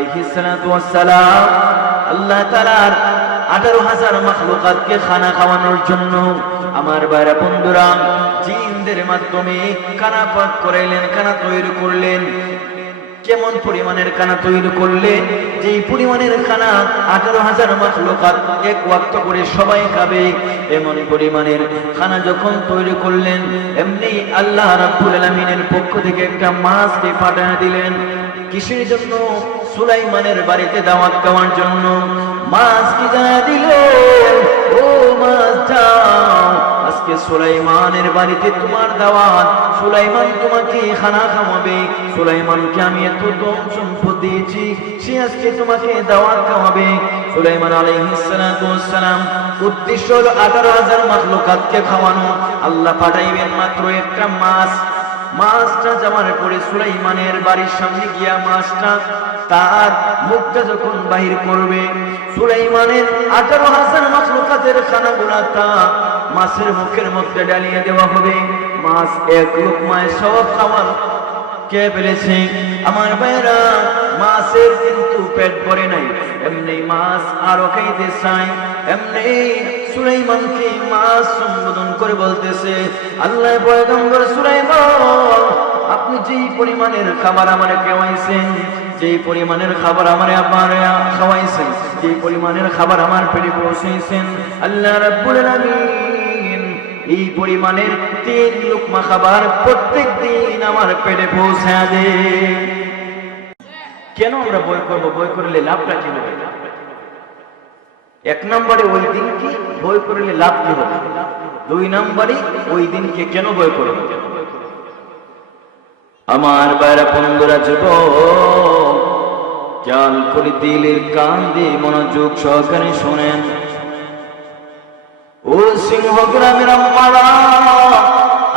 আলাইহিস সালাতু ওয়াস সালাম আল্লাহ তাআলার 18,000 মাখলুকাতকে খানা খাওয়ানোর জন্য আমার ভাইরা বন্ধুরা জিনদের মাধ্যমে খানা পাক করাইলেন, খানা তৈরি করলেন। কেমন পরিমাণের খানা তৈরি করলেন? যেই পরিমাণের খানা 18,000 মাখলুকাত এক ওয়াক্ত করে সবাই খাবে, এমন পরিমাণের খানা যখন তৈরি করলেন, এমনি আল্লাহ রাব্বুল আলামিনের পক্ষ থেকে একটা মাছকে পাঠিয়ে দিলেন। কিসের জন্য? সুলাইমানের বাড়িতে দাওয়াত দেওয়ার জন্য। মাছ কি জানা দিল, ও মাছ যাও, আজকে সুলাইমানের বাড়িতে তোমার দাওয়াত, সুলাইমান তোমাকে খানা খাওয়াবে, সুলাইমানকে আমি এত ধন সম্পদ দিয়েছি, সে আজকে তোমাকে দাওয়াত খাওয়াবে। সুলাইমান আলাইহিস সালাতু ওয়াস সালাম উদ্দেশ্য হলো 18,000 মাখলুকাতকে খাওয়ানো। আল্লাহ পাঠাইবেন মাত্র একটা মাছ। মাছটা যাওয়ার পরে সুলাইমানের বাড়ির সামনে গিয়া মাছটা তার মুখটা যখন বাহির করবে, সুলাইমানের 18,000 মাখলুকাতের খানাগুলা তা মাছের মুখের মধ্যে ডালিয়ে দেওয়া হবে। মাছ এক লোকমায় সব খাবার কে ফেলেছে। আমার ভাইরা, মাছের কিন্তু পেট ভরে নাই, এমনি মাছ আরো খাইতে চাই। এমনি সুলাইমানকে মাছ সম্বোধন করে বলতেছে, আল্লাহ পয়গম্বর সুলাইমান, আপনি যেই পরিমাণের খাবার আমারে খাওয়াইছেন, যেই পরিমাণের খাবার আমারে আপনারা খাওয়াইছেন, যেই পরিমাণের খাবার আমার পেটে পৌঁছেছেন, আল্লাহ রাব্বুল আলামিন এই পরিমাণের 3 লুকমা খাবার প্রত্যেক দিন আমার পেটে পৌঁছায় দেন। কেন আমরা বই করব? বই করলে লাভটা কি হবে? এক নম্বরে ওই দিনকে বই করলে লাভ কি হবে? 2 নম্বরে ওই দিনকে কেন বই করব? আমার বাইরা বন্ধুরা, যুবক খেয়াল করে দিলের কান দিয়ে মনোযোগ সহকারে শোনেন। ও সিংহ গ্রামের আম্মারা,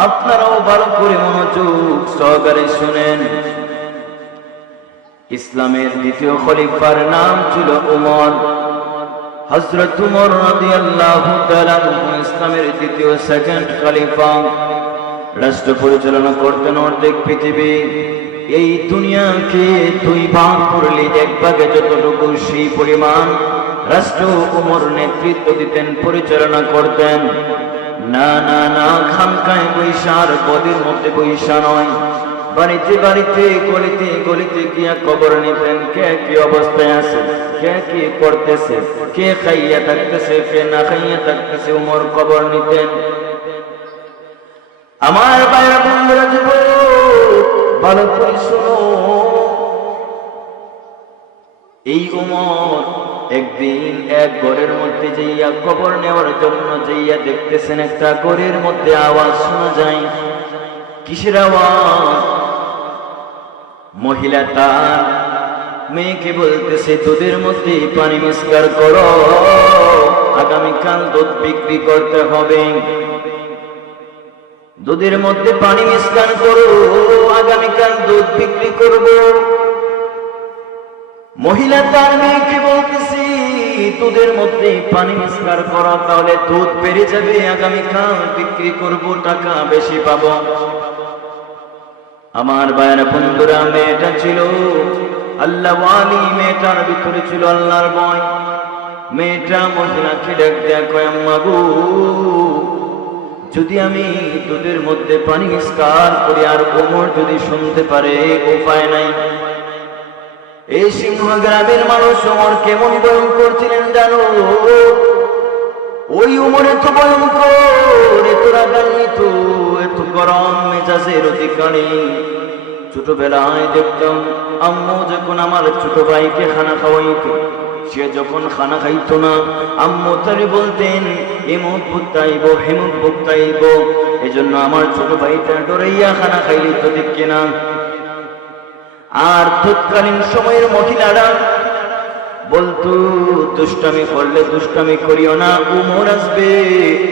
আপনারাও ভালো করে মনোযোগ সহকারে শোনেন। ইসলামের দ্বিতীয় খলিফার নাম ছিল উমর। হযরত উমর রাদিয়াল্লাহু তাআলা ইসলামের দ্বিতীয় সেকেন্ড খলিফা। রাষ্ট্র পরিচালনা করতেন অর্ধেক পৃথিবী। এই দুনিয়াকে 2 ভাগ করলে 1 ভাগে যতটুকু সেই পরিমাণ রাষ্ট্র উমর নেতৃত্ব দিতেন, পরিচালনা করতেন। না না না, খানকায় বৈশার গদির মধ্যে বৈশা নয়, বাড়িতে বাড়িতে গলিতে গলিতে গিয়া খবর নিতেন কে কি অবস্থায় আছে, কে কি করতেছে, কে খাইয়া থাকতেছে, কে না খাইয়া থাকতেছে, উমর খবর নিতেন। আমার ভাইরা বন্ধুরা, যুবক ভালো করে শোনো। এই উমর একদিন এক ঘরের মধ্যে যাইয়া খবর নেওয়ার জন্য যাইয়া দেখতেছেন একটা ঘরের মধ্যে আওয়াজ শোনা যায়। কিসের আওয়াজ? মহিলা তার মেয়েকে বলতেছে, দুধের মধ্যে পানি মিক্স করো, আগামীকাল দুধ বিক্রি করতে হবে। দুধের মধ্যে পানি মিশ্রণ করো, আগামীকাল দুধ বিক্রি করব। মহিলা তার মেয়েকে বলতেছি, দুধের মধ্যে পানি মিশ্রণ করো, তাহলে দুধ বেড়ে যাবে, আগামীকাল বিক্রি করব, টাকা বেশি পাবো। আমার ভাইরা বন্ধুরা, মেয়েটা ছিল আল্লাহ ওয়ালি, মেয়েটার ভিতরে ছিল আল্লাহর ভয়। মেয়েটা মহিলাকে ডাক দেয়া কয়, আম্মা গো, যদি আমি দুধের মধ্যে পানি মিক্সকার করি আর ওমর যদি শুনতে পারে, উপায় নাই। এই সিংহ গ্রামের মানুষ ওমর কেমন ভয়ঙ্কর ছিলেন জানো? ওই ওমর এত ভয়ঙ্কর, এত রাগান্বিত, এত গরম মেজাজের অধিকারী। ছোটবেলায় দেখতাম আম্মু যখন আমার ছোট ভাইকে খানা খাওয়াইত, সে যখন খানা খাইতো না, আম্মু তারে বলতেন এমুক ভুক্তাইব, হেমুক ভুক্তাইব। এই জন্য আমার ছোট ভাইটা ডরাইয়া খানা খাইলে তো দেখে না। আর তৎকালীন সময়ের মহিলারা বলতো, দুষ্টামি করলে দুষ্টামি করিও না, উমর আসবে।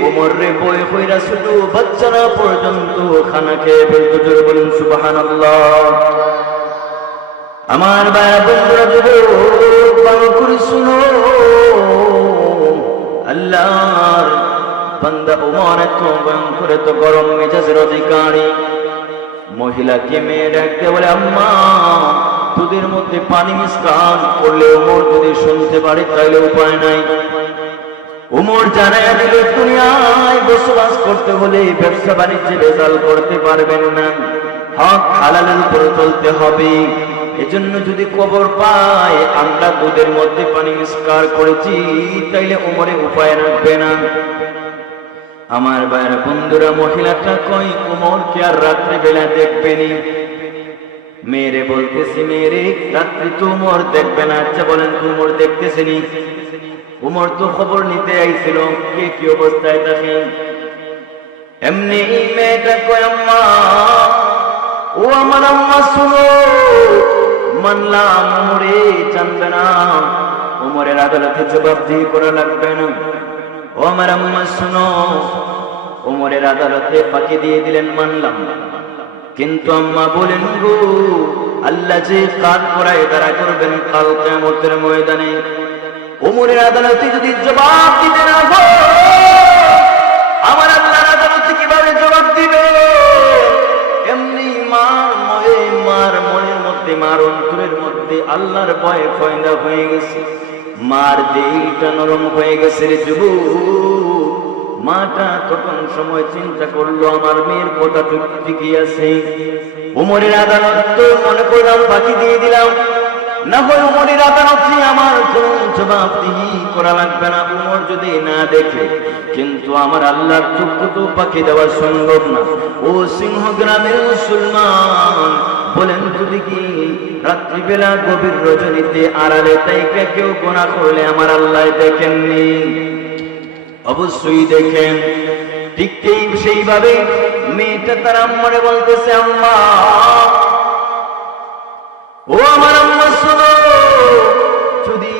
উমর রে বই হইরা ছোট বাচ্চারা পর্যন্ত খানা খেয়ে ফেলতো। জোরে বলুন সুবহানাল্লাহ। আমার ভাই বন্ধুরা, যুবক ভালো করে শুনো। আল্লাহর বান্দা উমর এত ভয়ঙ্কর, এত গরম মেজাজের অধিকারী। মহিলাকে মেয়ে ডাকতে বলে, আম্মা দুধের মধ্যে পানি মিশ্রণ করলে ওমর যদি শুনতে পারে তাইলে উপায় নাই। ওমর জানায়া দিল দুনিয়ায় বসবাস করতে হলে ব্যবসা বাণিজ্যে ভেজাল করতে পারবেন না, হক হালালের উপর চলতে হবে। এজন্য যদি খবর পায় আমরা দুধের মধ্যে পানি মিশ্রণ করেছি তাইলে ওমরে উপায় রাখবে না। আমার ভাইয়ের বন্ধুরা, মহিলাটা কই ওমরকে আর রাত্রে বেলা দেখবেনি। মেয়েরে বলতেছি, মেয়েরে রাত্রি তো ওমর দেখবে না। আচ্ছা বলেন তো ওমর দেখতেছেনি? ওমর তো খবর নিতে আইছিল কে কি অবস্থায় থাকে। এমনি মেয়েটা কয় আম্মা, ও আমার আম্মা শুনো, মানলাম ওমরে জানবে না, ওমরের আদালতে জবাবদিহি করা লাগবে না। ও আমার আম্মা শুনো, ওমরের আদালতে ফাঁকি দিয়ে দিলেন, মানলাম, কিন্তু আম্মা বলেন গো আল্লাহ যে কাজ করায় তারা করবেন কাল কিয়ামতের ময়দানে। ওমরের আদালতে যদি জবাব দিতে না গো, আমার আল্লাহর আদালতে কিভাবে জবাব দিবে? এমনি মার মনের মধ্যে, মার অন্তরের মধ্যে আল্লাহর ভয় পয়দা হয়ে গেছে, মার দেহটা নরম হয়ে গেছে রে যুবক। মাটা তখন সময় চিন্তা করলো আমার মেয়ের কথা তো ঠিকই আছে। ওমরের আদালত তো মনে করলাম বাকি দিয়ে দিলাম, না হয় ওমরের আদালতে আমার কোন জবাবদিহি করা লাগবে না, ওমর যদি না দেখে। কিন্তু আমার আল্লাহর চক্ষু তো বাকি দেওয়া সম্ভব না। ও সিংহ গ্রামের মুসলমান, বলেন তো দেখি, রাত্রিবেলা গভীর রজনীতে আড়ালে তাইকে কেউ গুনাহ করলে আমার আল্লাহ দেখেননি? অবশ্যই দেখেন। ঠিক সেইভাবে মেয়েটা তার আম্মারে বলতেছে, আম্মা, ও আমার আম্মা শোনো, যদি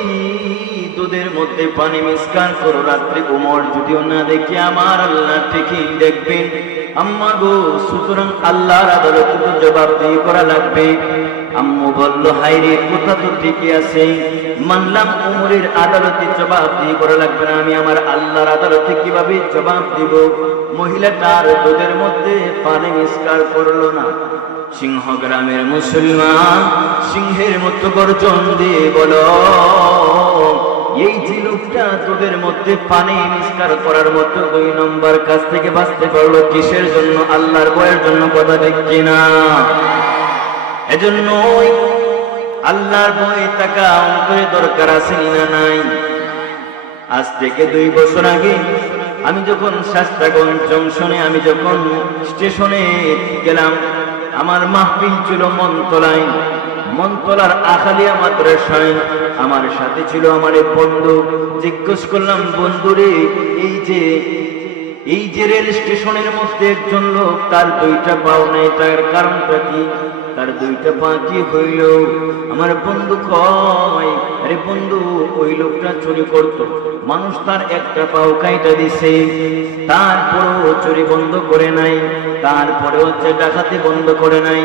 দুধের মধ্যে পানি মিশ্রণ করো রাত্রে ওমর যদিও না দেখে আমার আল্লাহ ঠিকই দেখবেন। আম্মা গো, সুতরাং আল্লাহর আদালতে তো জবাবদিহি করা লাগবে। আম্মু বলল, হায়রে, কথা তো ঠিকই আছে, মানলাম ওমরের আদালতে জবাবদিহি করা লাগবে না, আমি আমার আল্লাহর আদালতে কিভাবে জবাব দিব? মহিলাটার দুধের মধ্যে পানি মিশ্রণ করলো না। সিংহ গ্রামের মুসলমান সিংহের মতো গর্জন দিয়ে বলো, এই যে লোকটা তোদের মধ্যে পানি মিশ্রণ করার মতো 2 নম্বর কাজ থেকে বাঁচতে পারলো কিসের জন্য? আল্লাহর ভয়ের জন্য। কথা ঠিক কিনা? এজন্যই আল্লাহর ভয় থাকা অন্তরে দরকার আছে না নাই? আজ থেকে 2 বছর আগে আমি যখন শাস্তাগঞ্জ জংশনে, আমি যখন স্টেশনে গেলাম, আমার মাহফিল ছিল মনতলায়, মনতলার আখালিয়া মাদ্রাসায়। আমার সাথে ছিল আমার এক বন্ধু। জিজ্ঞেস করলাম, বন্ধুরে, এই যে রেল স্টেশনের মধ্যে একজন লোক, তার 2টা পাও নাই, তার কারণটা কি? তার 2টা পা কি হইল? আমার বন্ধু কয়, আরে বন্ধু, ওই লোকটা চুরি করত, মানুষ তার 1টা পাও কাইটা দিছে, তারপরেও চুরি বন্ধ করে নাই, তারপরেও ডাকাতি বন্ধ করে নাই,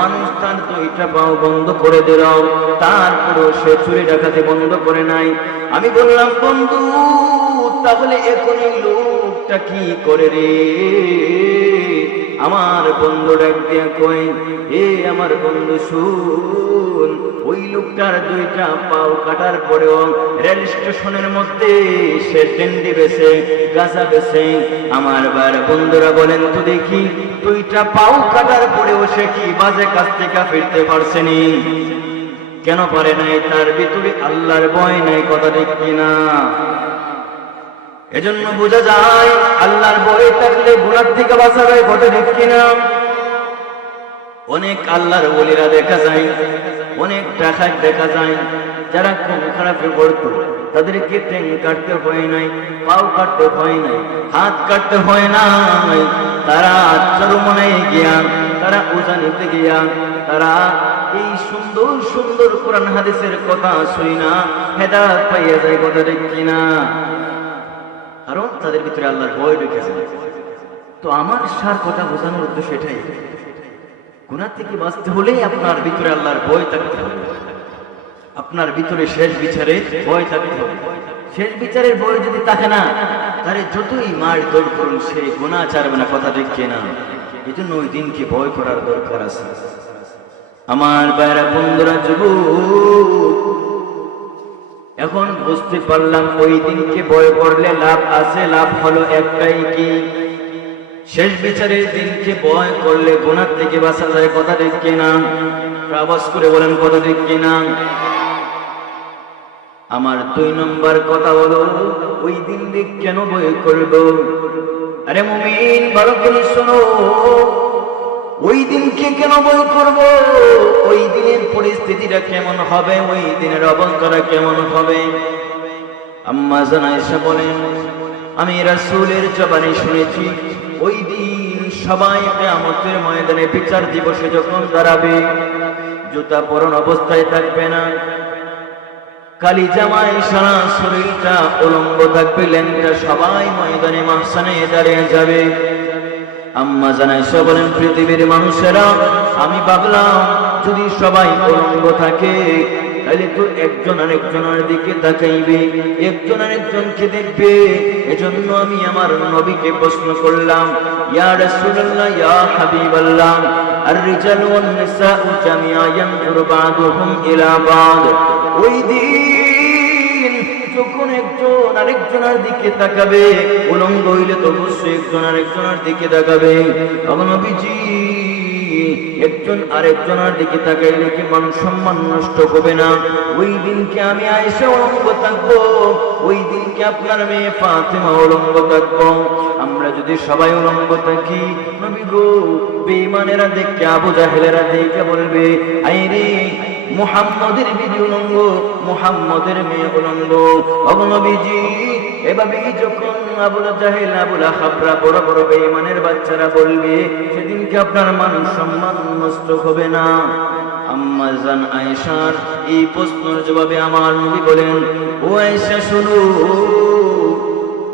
মানুষ তার 2টা পাও বন্ধ করে দিল, তারপরেও সে চুরি ডাকাতি বন্ধ করে নাই। আমি বললাম, বন্ধু, তাহলে এখন এই লোকটা কি করে রে? আমার বন্ধু ডাক দিয়া কই, এ আমার বন্ধু শুন, ওই লোকটার 2টা পাও কাটার পরেও রেল স্টেশনের মধ্যে সে ডেন্ডি বেছে, গাঁজা বেছে। আমার বার বন্ধুরা বলেন তো দেখি, 2টা পাও কাটার পরেও সে কি বাজে কাজ থেকে ফিরতে পারছেনি? কেন পারে নাই? তার ভিতরে আল্লাহর ভয় নাই। কথা ঠিক কিনা? এজন্য বোঝা যায় আল্লাহর ভয় থাকলে গুনাহ থেকে বাঁচা যায়। কথা ঠিক কিনা? অনেক আল্লাহর ওলিরা দেখা যায়, অনেক ডাকাত দেখা যায়, যারা খুব খারাপে পড়তো, তাদেরকে ঠ্যাং কাটতে হয় নাই, পাও কাটতে হয় নাই, হাত কাটতে হয় নাই, তারা চরমনায় গিয়া, তারা উজানিতে গিয়া, তারা এই সুন্দর সুন্দর কোরআন হাদিসের কথা শুনি না হেদায়েত পাইয়া যায়। কথা ঠিক কিনা? কারণ তাদের ভিতরে আল্লাহর ভয় ঢুকেছে। তো আমার সার কথা বোঝানোর উদ্দেশ্য এটাই, গুনাহ থেকে বাঁচতে হলে আপনার ভিতরে আল্লাহর ভয় থাকতে হবে, আপনার ভিতরে শেষ বিচারে ভয় থাকতে হবে। শেষ বিচারের ভয় যদি থাকে না, তাহলে যতই মার দৌড় করুন সে গুনাহ ছাড়বে না। কথা ঠিক কিনা? এই জন্য ওই দিনকে ভয় করার দরকার আছে। আমার ভাইরা বন্ধুরা, যুবক, এখন বুঝতে পারলাম ওই দিনকে ভয় করলে লাভ আছে। লাভ হলো একটাই, কি? শেষ বিচারের দিনকে ভয় করলে গুনাহ থেকে বাঁচা যায়। কথা ঠিক কিনা? আওয়াজ করে বলেন, কথা ঠিক কিনা? আমার 2 নম্বর কথা হলো, ওই দিন কেন ভয় করব? আরে মুমিন, ভালো করে শোনো, ওই দিনকে কেন ভয় করব? ওই দিনের পরিস্থিতিটা কেমন হবে? ওই দিনের অবস্থাটা কেমন হবে? আম্মা জান আয়েশা বলেন, আমি রাসূলের জবানে শুনেছি, ওই দিন সবাই কিয়ামতের ময়দানে বিচার দিবসে যখন দাঁড়াবে, জুতা পরন অবস্থায় থাকবে না, কালি জামায় সারা শরীরটা উলঙ্গ থাকবে, ল্যাংটা সবাই ময়দানে মাহশানে দাঁড়িয়ে যাবে। আম্মা জান আয়েশা বলেন, পৃথিবীর মানুষেরা, আমি ভাবলাম যদি সবাই উলঙ্গ থাকে তাহলে তো একজন আরেকজনের দিকে তাকাইবে, একজন আরেকজনকে দেখবে। এজন্য আমি আমার নবীকে প্রশ্ন করলাম, ইয়া রাসূলুল্লাহ, ইয়া হাবিবাল্লাহ, আর-রিজালু ওয়ান-নিসাউ জামিআ ইয়ানজুরু বা'দুহুম ইলা বা'দ। ওই দিন যখন একজন আরেকজনের দিকে তাকাবে, উলঙ্গ হইলে তো অবশ্যই একজন আরেকজনের দিকে তাকাবে। তখন নবীজি, একজন আরেকজনের দিকে তাকাইলে কি মান সম্মান নষ্ট হবে না? ওই দিনকে আমি আয়েশা উলঙ্গ থাকবো, ওই দিনকে আপনার মেয়ে ফাতেমা উলঙ্গ থাকবো। আমরা যদি সবাই উলঙ্গ থাকি, নবী গো, বেঈমানেরা দেখে, আবু জাহেলেরা দেখে বলবে, আইরে মুহাম্মদের বিবি উলঙ্গ, মুহাম্মদের মেয়ে উলঙ্গ। ওগো নবীজি, এভাবেই যখন আবু জাহেল, আবু লাহাবরা, বড় বড় বেঈমানের বাচ্চারা বলবে, সেদিনকে আপনার মান সম্মান নষ্ট হবে না। আম্মা জান আয়েশার এই প্রশ্নের জবাবে আমার নবী বলেন, ও আয়েশা শুনো,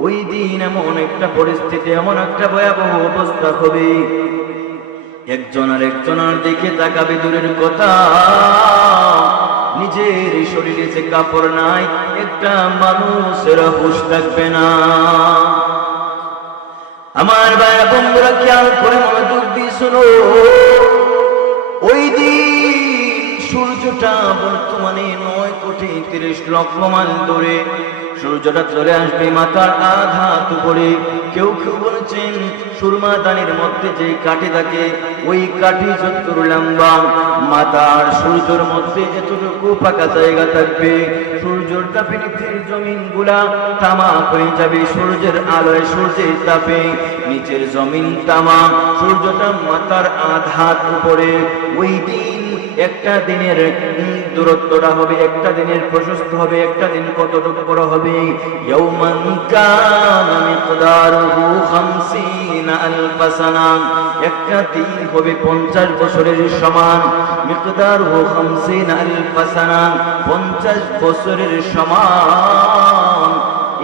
ওই দিন এমন একটা পরিস্থিতি, এমন একটা ভয়াবহ অবস্থা হবে, একজন আর একজনের দিকে তাকাবে দূরের কথা, নিজের শরীরে যে কাপড় নাই, একটা মানুষের হুঁশ থাকবে না। আমার ভাইরা বন্ধুরা, খেয়াল করে মনোযোগ দিয়ে শোনো, ওই দিন সূর্যটা বর্তমানে 9,30,00,000 মাইল দূরে, সূর্যটা চলে আসবে মাথার আধা উপরে। কেউ কেউ বলেছেন সুরমা দানির মধ্যে যে কাঠি থাকে, ওই কাঠি যতটুকু লম্বা, মাথার সূর্যের মধ্যে এতটুকু ফাঁকা জায়গা থাকবে। সূর্যের তাপে নিচের জমিন গুলা তামা হয়ে যাবে, সূর্যের আলোয়, সূর্যের তাপে নিচের জমিন তামা, সূর্যটা মাথার আধা উপরে। ওই দিন একটা দিনের দূরত্বটা হবে, একটা দিনের প্রশস্ত হবে, একটা দিন কতটুকু বড় হবে? ইয়াউমান কানা মিকদারুহু 50,000 সানা। একটা দিন হবে 50 বছরের সমান। মিকদারুহু 50,000 সানা, 50 বছরের সমান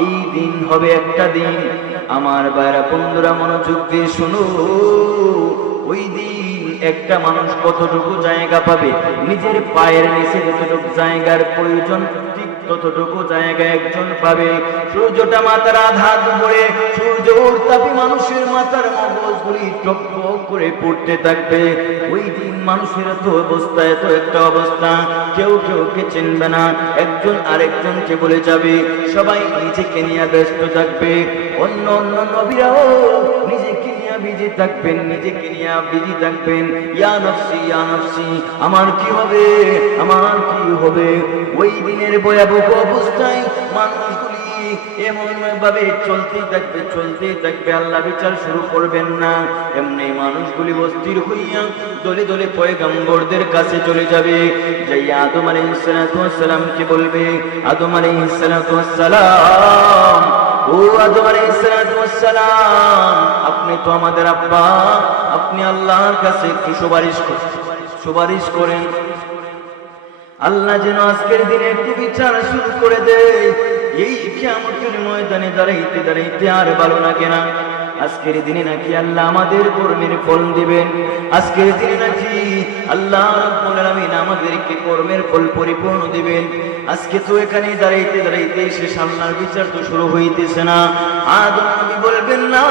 এই দিন হবে একটা দিন। আমার ভাইরা বন্ধুরা, মনোযোগ দিয়ে শুনো, ওই দিন একটা মানুষ কতটুকু জায়গা পাবে? নিজের পায়ের নিচে যতটুকু জায়গার প্রয়োজন, ঠিক ততটুকু জায়গা একজন পাবে। সূর্যটা মাথার আধা উপরে, সূর্যের তাপে মানুষের মাথার মগজগুলি টকবক করে পড়তে থাকবে। ওই দিন মানুষের এত অবস্থা, এত একটা অবস্থা, কেউ কেউকে চিনবে না, একজন আরেকজনকে বলে যাবে, সবাই নিজেকে নিয়ে ব্যস্ত থাকবে। অন্য অন্য নবীরাও নিজেকে নিয়ে বিজি থাকবেন, নিজেকে নিয়ে বিজি থাকবেন। ইয়া নফসি, ইয়া নফসি, আমার কি হবে, আমার কি হবে? ওই দিনের ভয়াবহ অবস্থায় মানুষগুলি এমন ভাবে চলতেই থাকবে, চলতেই থাকবে, আল্লাহ বিচার শুরু করবেন না। এমনি মানুষগুলি অস্থির হইয়া দলে দলে পয়গম্বরদের কাছে চলে যাবে, যাই আদম আলাইহিস সালামকে বলবে, আদম আলাইহিস সালাম, ও আদম আলাইহিস সালাম, আপনি তো আমাদের আব্বা, আপনি আল্লাহর কাছে একটু সুপারিশ করেন, আল্লাহ যেন আজকের দিনে একটু বিচার শুরু করে দেয়। এই কিয়ামতের ময়দানে দাঁড়াইতে দাঁড়াইতে আর ভালো লাগে না। আজকের দিনে নাকি আল্লাহ আমাদের কর্মের ফল দিবেন, আজকের দিনে নাকি আল্লাহ রাব্বুল আলামিন আমাদেরকে কর্মের ফল পরিপূর্ণ দিবেন। আজকে তো এখানে দাঁড়াইতে দাঁড়াইতে শেষ, আল্লাহর বিচার তো শুরু হইতেছে না। আদম নবী বলবেন, না,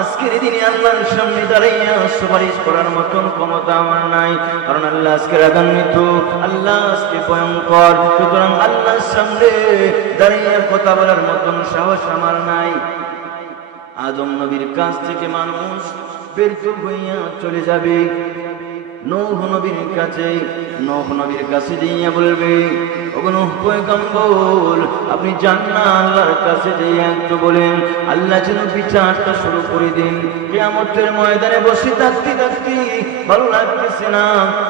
আজকের দিনে আল্লাহর সামনে দাঁড়াইয়া সুপারিশ করার মতন ক্ষমতা আমার নাই, কারণ আল্লাহ আজকে রাগান্বিত, আল্লাহ আজকে ভয়ঙ্কর। সুতরাং আল্লাহর সামনে দাঁড়াইয়া কথা বলার মতন সাহস আমার নাই। আদম নবীর কাছ থেকে মানুষ বের হইয়া চলে যাবে নূহ নবীর কাছে। নূহ নবীর কাছে দিয়ে বলবে, ওগো নূহ পয়গম্বর, আপনি যান না আল্লাহর কাছে দিয়ে একটু বলেন আল্লাহ যেন বিচারটা শুরু করে দিন। কিয়ামতের ময়দানে বসে থাকতে থাকতে ভালো লাগতেছে না,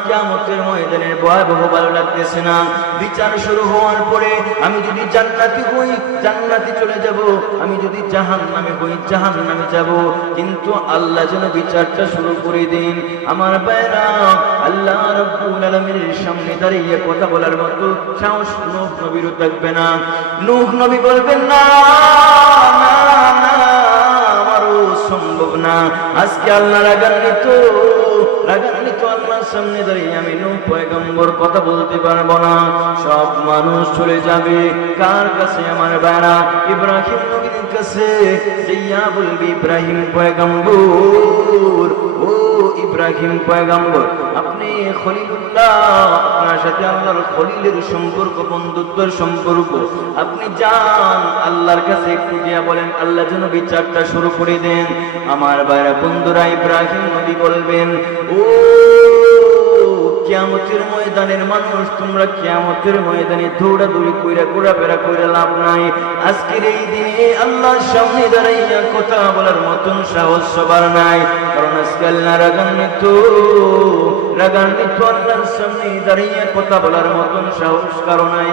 কিয়ামতের ময়দানের ভয়াবহ ভালো লাগতেছে না। বিচার শুরু হওয়ার পরে আমি যদি জান্নাতি হই জান্নাতে চলে যাব, আমি যদি জাহান্নামে হই জাহান্নামে যাব, কিন্তু আল্লাহ যেন বিচারটা শুরু করে দিন। আমার ভাইরা, আল্লাহ রাব্বুল আলামিনের সামনে দাঁড়িয়ে কথা বলার মতো সাহস নূহ নবীরও থাকবে না। নূহ নবী বলবেন না, না না, আমারও সম্ভব না। আজকে আল্লাহ রাগান্বিত, রাগান্বিত আল্লাহর সামনে দাঁড়িয়ে আমি নূহ পয়গম্বর কথা বলতে পারবো না। সব মানুষ চলে যাবে কার কাছে? আমার ভাইরা, ইব্রাহিম নবীর কাছে। যাইয়া বলবি, ইব্রাহিম পয়গম্বর, ও ইব্রাহিম পয়গম্বর, আপনি খলিলুল্লাহ, আপনার সাথে আল্লাহর খলিলের সম্পর্ক, বন্ধুত্বের সম্পর্ক। আপনি যান আল্লাহর কাছে একটু গিয়া বলেন আল্লাহ যেন বিচারটা শুরু করে দেন। আমার ভাইরা বন্ধুরা, ইব্রাহিম নবী বলবেন, ও কিয়ামতের ময়দানের মানুষ, তোমরা কিয়ামতের ময়দানে দৌড়াদৌড়ি কইরা ঘোরাফেরা কইরা লাভ নাই। আজকের এই দিনে আল্লাহর সামনে দাঁড়াইয়া কথা বলার মতন সাহস সবার নাই, কারণ আজকে আল্লাহ রাগান্বিত, রাগান্বিত আল্লাহর সামনে দাঁড়াইয়া কথা বলার মতন সাহস কারো নাই।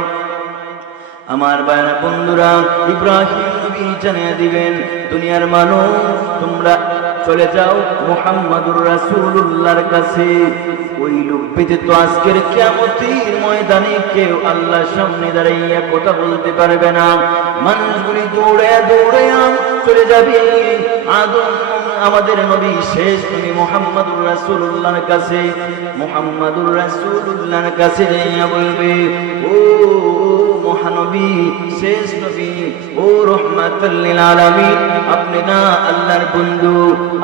আমার ভাইরা বন্ধুরা, ইব্রাহিম নবী জানিয়ে দিবেন, দুনিয়ার মানুষ তোমরা চলে যাও মুহাম্মাদুর রাসূলুল্লাহর কাছে। ওই লোক ব্যতীত আজকের কিয়ামতের ময়দানে কেউ আল্লাহর সামনে দাঁড়াইয়া কথা বলতে পারবে না। মানুষগুলি দৌড়ে দৌড়ে চলে যাবে আদম আমাদের নবী শেষ নবী মুহাম্মাদুর রাসূলুল্লাহর কাছে। মুহাম্মাদুর রাসূলুল্লাহর কাছে যাইয়া বলবে, ও মহানবী, শেষ নবী, ও রাহমাতুল লিল আলামিন, আপনি না আল্লাহর বন্ধু,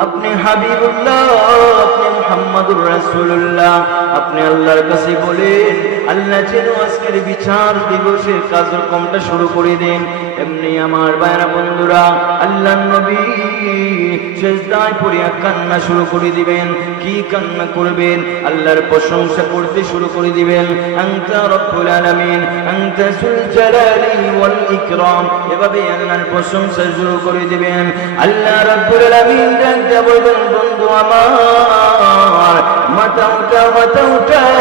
আপনি হাবিবুল্লাহ, আপনি মুহাম্মাদুর রাসূলুল্লাহ, আপনি আল্লাহর কাছে বলেন আল্লাহ যেন আজকের বিচার দিবসের কার্যক্রমটা শুরু করে দেন। এমনি আমার ভাইরা বন্ধুরা, আল্লাহর নবী সিজদায় পড়িয়া কান্না শুরু করে দিবেন। কি কান্না করবেন? আল্লাহর প্রশংসা করতে শুরু করে দিবেন। আনতা রব্বুল আলামিন, আনতা যুল জালালি ওয়াল ইকরাম, এভাবে আল্লাহর প্রশংসা শুরু করে দিবেন। আল্লাহ রাব্বুল আলামিন ডাকতে বলবেন, বন্ধু আমার, মাথা উঠাও, মাথা উঠাও,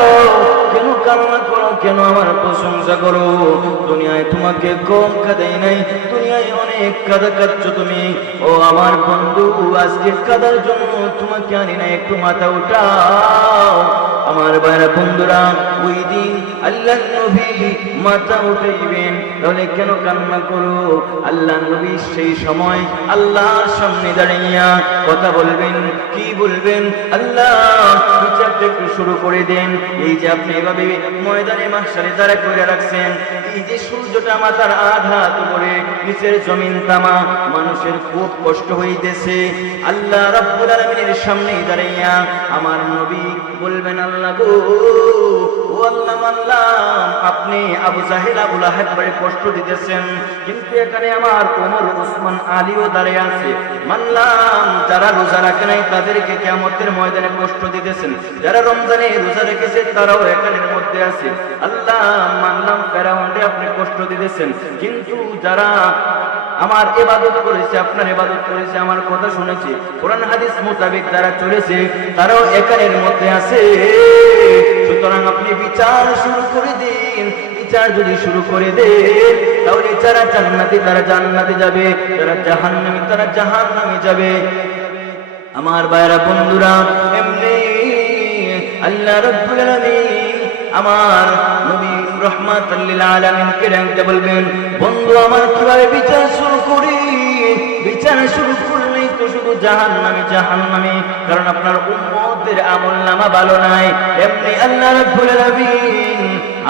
কেন কান্না করো, কেন আমার প্রশংসা করো? দুনিয়ায় তোমাকে কম কাঁদাই নাই, দুনিয়ায় অনেক কাঁদা কাঁদছ তুমি। ও আমার বন্ধু, আজকে কাঁদার জন্য তোমাকে আনি না, একটু মাথা উঠাও। আমার ভাইরা বন্ধুরা, ওই দিন আল্লাহ নবী মাথা উঠাইবেন, তাহলে কেন কান্না করো? আল্লাহ নবী সেই সময় আল্লাহর সামনে দাঁড়াইয়া কথা বলবেন। কি বলবেন? আল্লাহ বিচারটা একটু শুরু করে দেন। এই যে আপনি এভাবে ময়দানে মাহশারে দাঁড়া করে রাখছেন, এই যে সূর্যটা মাথার আঘাত করে নিচের জমিন তামা, মানুষের খুব কষ্ট হইতেছে। আল্লাহ রাব্বুল আলামিনের সামনে দাঁড়াইয়া আমার নবী বলবেন, আল্লাহ গো, ও আল্লাহ, মানলাম আপনি আবু জাহেল আবু লাহাব বড় কষ্ট দিতেছেন, কিন্তু এখানে আমার ওমর ওসমান আলীও দাঁড়িয়ে আছে। মানলাম যারা রোজা রাখে নাই তাদেরকে কিয়ামতের ময়দানে কষ্ট দিতেছেন, যারা রমজানে রোজা রেখেছে তারাও এখানের মধ্যে আছে। আল্লাহ মানলাম ফেরাউনকে আপনি কষ্ট দিতেছেন, কিন্তু যারা আমার ইবাদত করেছে, আপনার ইবাদত করেছে, আমার কথা শুনেছে, কোরআন হাদিস মোতাবেক যারা চলেছে তারাও এখানের মধ্যে আছে। সুতরাং আপনি বিচার শুরু করে দিন। বিচার যদি শুরু করে দেন, তাহলে যারা জান্নাতি তারা জান্নাতে যাবে, যারা জাহান্নামী তারা জাহান্নামে যাবে। আমার ভাইরা বন্ধুরা, এমনি আল্লাহ রাব্বুল আলামিন আমার নবী রাহমাতুল লিল আলামিনকে ডাকতে বলবেন, বন্ধু আমার কিভাবে বিচার শুরু করি? বিচার শুরু করলেই তো শুধু জাহান্নামী জাহান্নামী, কারণ আপনার উম্মতের আমলনামা ভালো নাই। এমনি আল্লাহ রাব্বুল আলামিন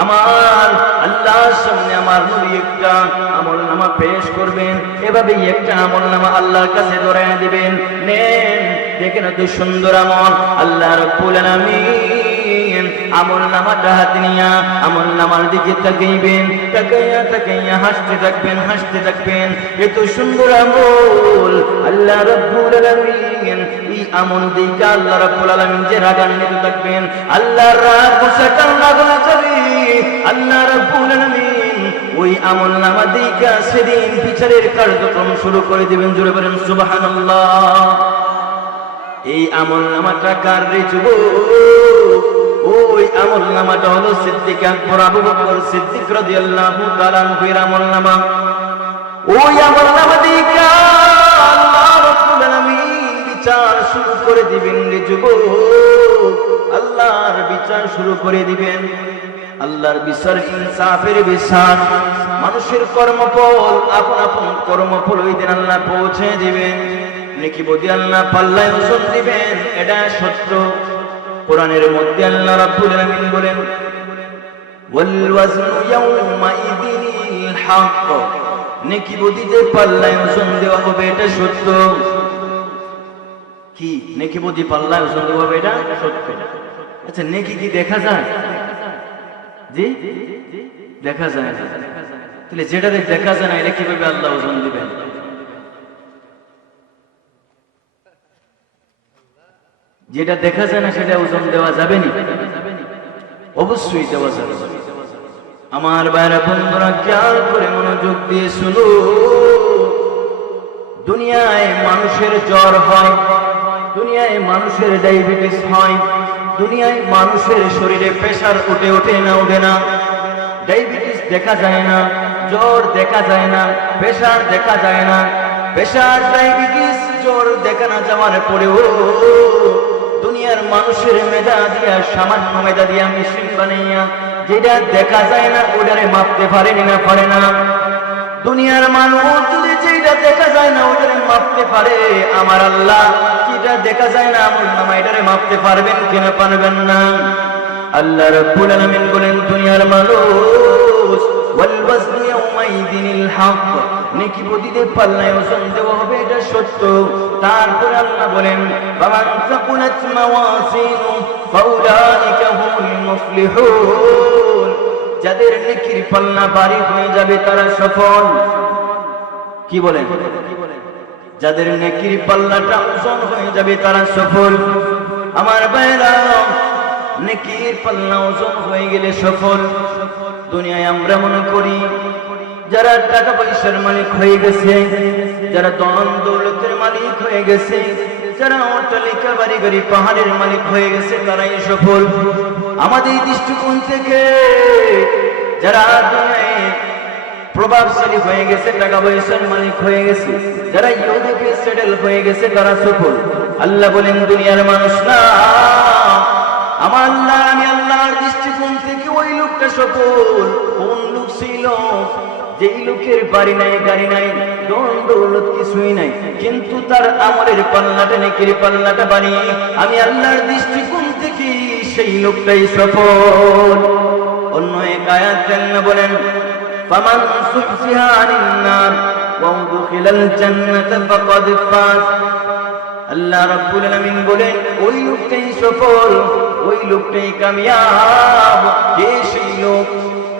আমার আল্লাহ আল্লাহর সামনে আমার নবী একটা আমলনামা পেশ করবেন, এভাবে একটা আমলনামা আল্লাহর কাছে ধরায় দিবেন। নেন, দেখেন এত সুন্দর আমল। আল্লাহ রাব্বুল আলামিন আমলনামাটা হাতে নিয়া আমলনামার দিকে তাকাইবেন, তাকাইয়া হাসতে থাকবেন, হাসতে থাকবেন। এত সুন্দর আমল আল্লাহ রাব্বুল আলামিন এই আমল দিকে আল্লাহ রাব্বুল আলামিন যে রাগান্বিত থাকবেন, আল্লাহর রাগ মুসাকাল লাগা যাবে। আল্লাহ রাব্বুল আলামিন ওই আমলনামা দিকে সেদিন বিচারের কার্যক্রম শুরু করে দিবেন। জোরে বলেন সুবহানাল্লাহ। এই আমলনামাটা কার রে যুবক? ওই আমলনামাটা হলো সিদ্দিক আকবর আবু বকর সিদ্দিক রাদিয়াল্লাহু তাআলা আনহুর আমলনামা। ওই আমলনামা দিকে আল্লাহ রাব্বুল আলামিন বিচার শুরু করে দিবেন রে যুবক। আল্লাহর বিচার শুরু করে দিবেন। আল্লাহর বিচার ইনসাফের বিচার। মানুষের কর্মফল আপন আপন কর্মফল ওই দিন আল্লাহ পৌঁছে দিবেন। নেকি বদি আল্লাহ পাল্লায় ওজন দিবেন, এটা সত্য। কোরআনের মধ্যে আল্লাহ রাব্বুল আলামিন বলেন ওয়াল ওয়াজনু ইয়াউমাইযিনিল হক, নেকি বদি যে পাল্লায় ওজন দেওয়া হবে এটা সত্য। কি নেকি বদি পাল্লায় ওজন দেওয়া হবে এটা সত্য। আচ্ছা, নেকি কি দেখা যায়? জি, দেখা যায় না। তাহলে যেটা দেখা যায় না এটা কিভাবে আল্লাহ ওজন দিবেন? যেটা দেখা যায় না সেটা ওজন দেওয়া যাবে না? অবশ্যই দেওয়া যাবে। আমার ভাইরা বন্ধুরা খেয়াল করে মনোযোগ দিয়ে শুনো। দুনিয়ায় মানুষের জ্বর হয়, দুনিয়ায় মানুষের ডায়াবেটিস হয়, দুনিয়ায় মানুষের শরীরে প্রেসার ওঠে না ওঠে না। ডায়াবেটিস দেখা যায় না, জ্বর দেখা যায় না, প্রেসার দেখা যায় না। প্রেসার, ডায়াবেটিস, জ্বর দেখা না যাওয়ার পরেও দুনিয়ার মানুষের মেধা দিয়া, সামান্য মেধা দিয়া মেশিন বানাইয়া যেটা দেখা যায় না ওটারে মাপতে পারেনি না পারে না। দুনিয়ার মানুষ যদি যেটা দেখা যায় না ওটারে মাপতে পারে, আমার আল্লাহ যেটা দেখা যায় না আমলনামা এটারে মাপতে পারবেন কিনা পারবেন না? আল্লাহ রাব্বুল আলামিন বলেন দুনিয়ার মানুষ ওয়াল ওয়াজনু ইয়াউমাইযিনিল হক, নেকি বদিদের পাল্লায় ওজন দেওয়া হবে এটা সত্য। তারপরে আল্লাহ বলেন ফামান সাকুলাত মাওয়াজিনু ফাউলাইকা হুমুল মুফলিহুন, যাদের নেকির পাল্লা ভারী হয়ে যাবে তারা সফল। কি বলেন? যাদের নেকির পাল্লাটা ওজন হয়ে যাবে তারা সফল। আমার ভাইরা, নেকির পাল্লা ওজন হয়ে গেলে সফল। দুনিয়ায় আমরা মনে করি যারা টাকা পয়সার মালিক হয়ে গেছে, যারা ধন দৌলতের মালিক হয়ে গেছে, যারা অট্টালিকা বাড়ি গাড়ি পাহাড়ের মালিক হয়ে গেছে তারাই সফল। আমাদের দৃষ্টিকোণ থেকে যারা দুনিয়ায় প্রভাবশালী হয়ে গেছে, টাকা পয়সার মালিক হয়ে গেছে, যারা ইউরোপে সেটেল হয়ে গেছে তারা সফল। আল্লাহ বলেন দুনিয়ার মানুষ না, আমার আল্লাহ, আমি আল্লাহর দৃষ্টিকোণ থেকে ওই লোকটা সফল। কোন লোক ছিল? যেই লোকের বাড়ি নাই, গাড়ি নাই, ধন দৌলত কিছুই নাই, কিন্তু তার আমলের পাল্লাটা, নেকির পাল্লাটা বানিয়ে আমি আল্লাহর দৃষ্টিকোণ থেকে সেই লোকটাই সফল। অন্য এক আয়াতে আল্লাহ বলেন ফামান সুহসিহা আনিন নার ওয়া উদখিলাল জান্নাতা ফাকাদ ফাজ। আল্লাহ রাব্বুল আলামিন বলেন ওই লোকটাই সফল, ওই লোকটাই কামিয়াব। কে সেই লোক?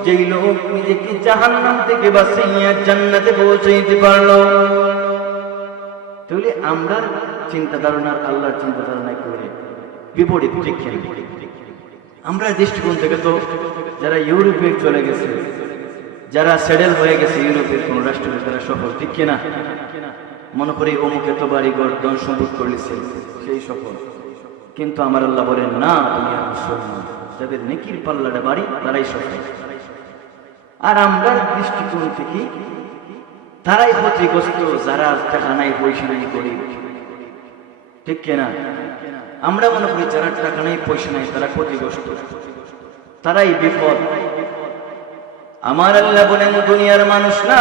যেই লোক নিজেকে জাহান্নাম থেকে বাঁচিয়ে জান্নাতে পৌঁছাইতে পারলো। তাহলে আমরা চিন্তা ধারণা আল্লাহর চিন্তা ধারণা করে বিপরীত। ঠিক আমরা দৃষ্টিকোণ থেকে তো যারা ইউরোপে চলে গেছে, যারা সেটেল হয়ে গেছে ইউরোপের কোন রাষ্ট্রে, তারা সফল। ঠিক কিনা? মনে করি অমুকে তো বাড়ি ঘর ধন সম্পদ করেছে, সেই সফল। কিন্তু আমার আল্লাহ বলেন না, তুমি আর মুসলমান, যাদের নেকির পাল্লাটা বাড়ি তারাই সফল। আর আমরা দৃষ্টিকোণ থেকে তারাই ক্ষতিগ্রস্ত যারা টাকা নাই, পয়সা নাই, গরিব। ঠিক কিনা? আমরা মনে করি যারা টাকা নাই, পয়সা নাই তারা ক্ষতিগ্রস্ত, তারাই বিপদ। আমার আল্লাহ বলেন দুনিয়ার মানুষ না,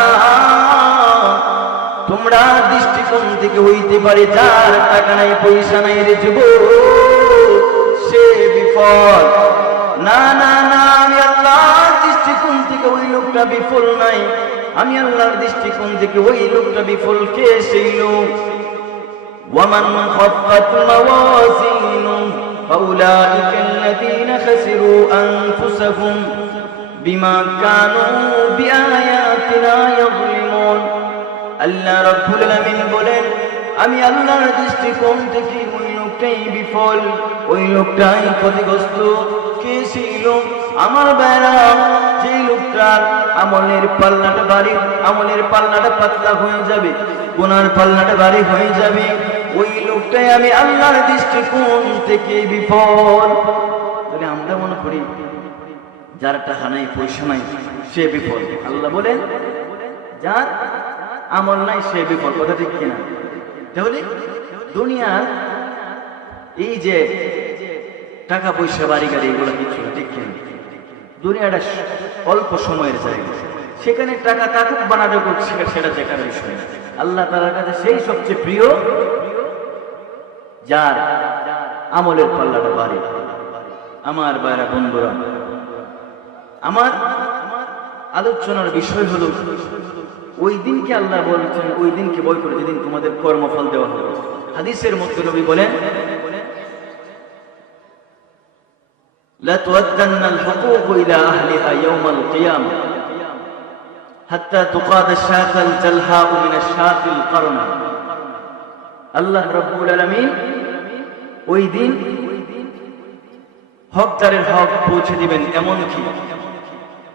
তোমরা দৃষ্টিকোণ থেকে হইতে পারে যার টাকা নাই, পয়সা নাই রে যুবক, সে বিপদ। না না না, আমি আল্লাহর দৃষ্টিকোণ দৃষ্টিকোণ থেকে ওই লোকটা বিফল নাই, আমি আল্লাহর দৃষ্টিকোণ থেকে ওই লোকটা বিফল। কে সেই লোক? ওয়ামান খাফাত মাওয়াজিনু ফাউলাইকা আল্লাযীনা খাসিরু আনফুসাহুম বিমা কানু বিআয়াতিনা ইয়াযলিমুন। আল্লাহ রাব্বুল আলামিন বলেন, আমি আল্লাহর দৃষ্টিকোণ থেকে ওই লোকটাই বিফল, ওই লোকটাই ক্ষতিগ্রস্ত। কে ছিল? আমার ভাইরা, যে লোকটার আমলের পাল্লাটা ভারী, আমলের পাল্লাটা পাতলা হয়ে যাবে, গুনার পাল্লাটা ভারী হয়ে যাবে, ওই লোকটাই আমি আল্লাহর দৃষ্টিকোণ থেকে বিফল। তাহলে আমরা মনে করি যার টাকা নাই, পয়সা নাই, সে বিফল। আল্লাহ বলেন যার আমল নাই সে বিফল। কথা ঠিক কিনা? তাহলে দুনিয়ার এই যে টাকা পয়সা বাড়ি গাড়ি এগুলো কিছু ঠিক কিনা? দুনিয়াটা অল্প সময়ের জায়গা, সেখানে টাকা থাকুক বানাতে হোক, সেটা দেখার বিষয়। আল্লাহ তাআলার কাছে সেই সবচেয়ে প্রিয় যার আমলের পাল্লাটা বাড়ি। আমার বাইরা বন্ধুরা, আমার আলোচনার বিষয় হলো ওই দিনকে আল্লাহ বলছেন, ওই দিনকে ভয় করে যেদিন তোমাদের কর্মফল দেওয়া হবে। হাদিসের মধ্যে নবী বলেন, লা তুআদ্দান্নাল হুকুক ইলা আহলিহা ইয়াওমাল কিয়ামা হাত্তা তুকাদা শাতাল জালহা মিনাশ শাতিল কারনা। আল্লাহ রাব্বুল আলামিন ওই দিন হকদারের হক পৌঁছে দিবেন, এমনকি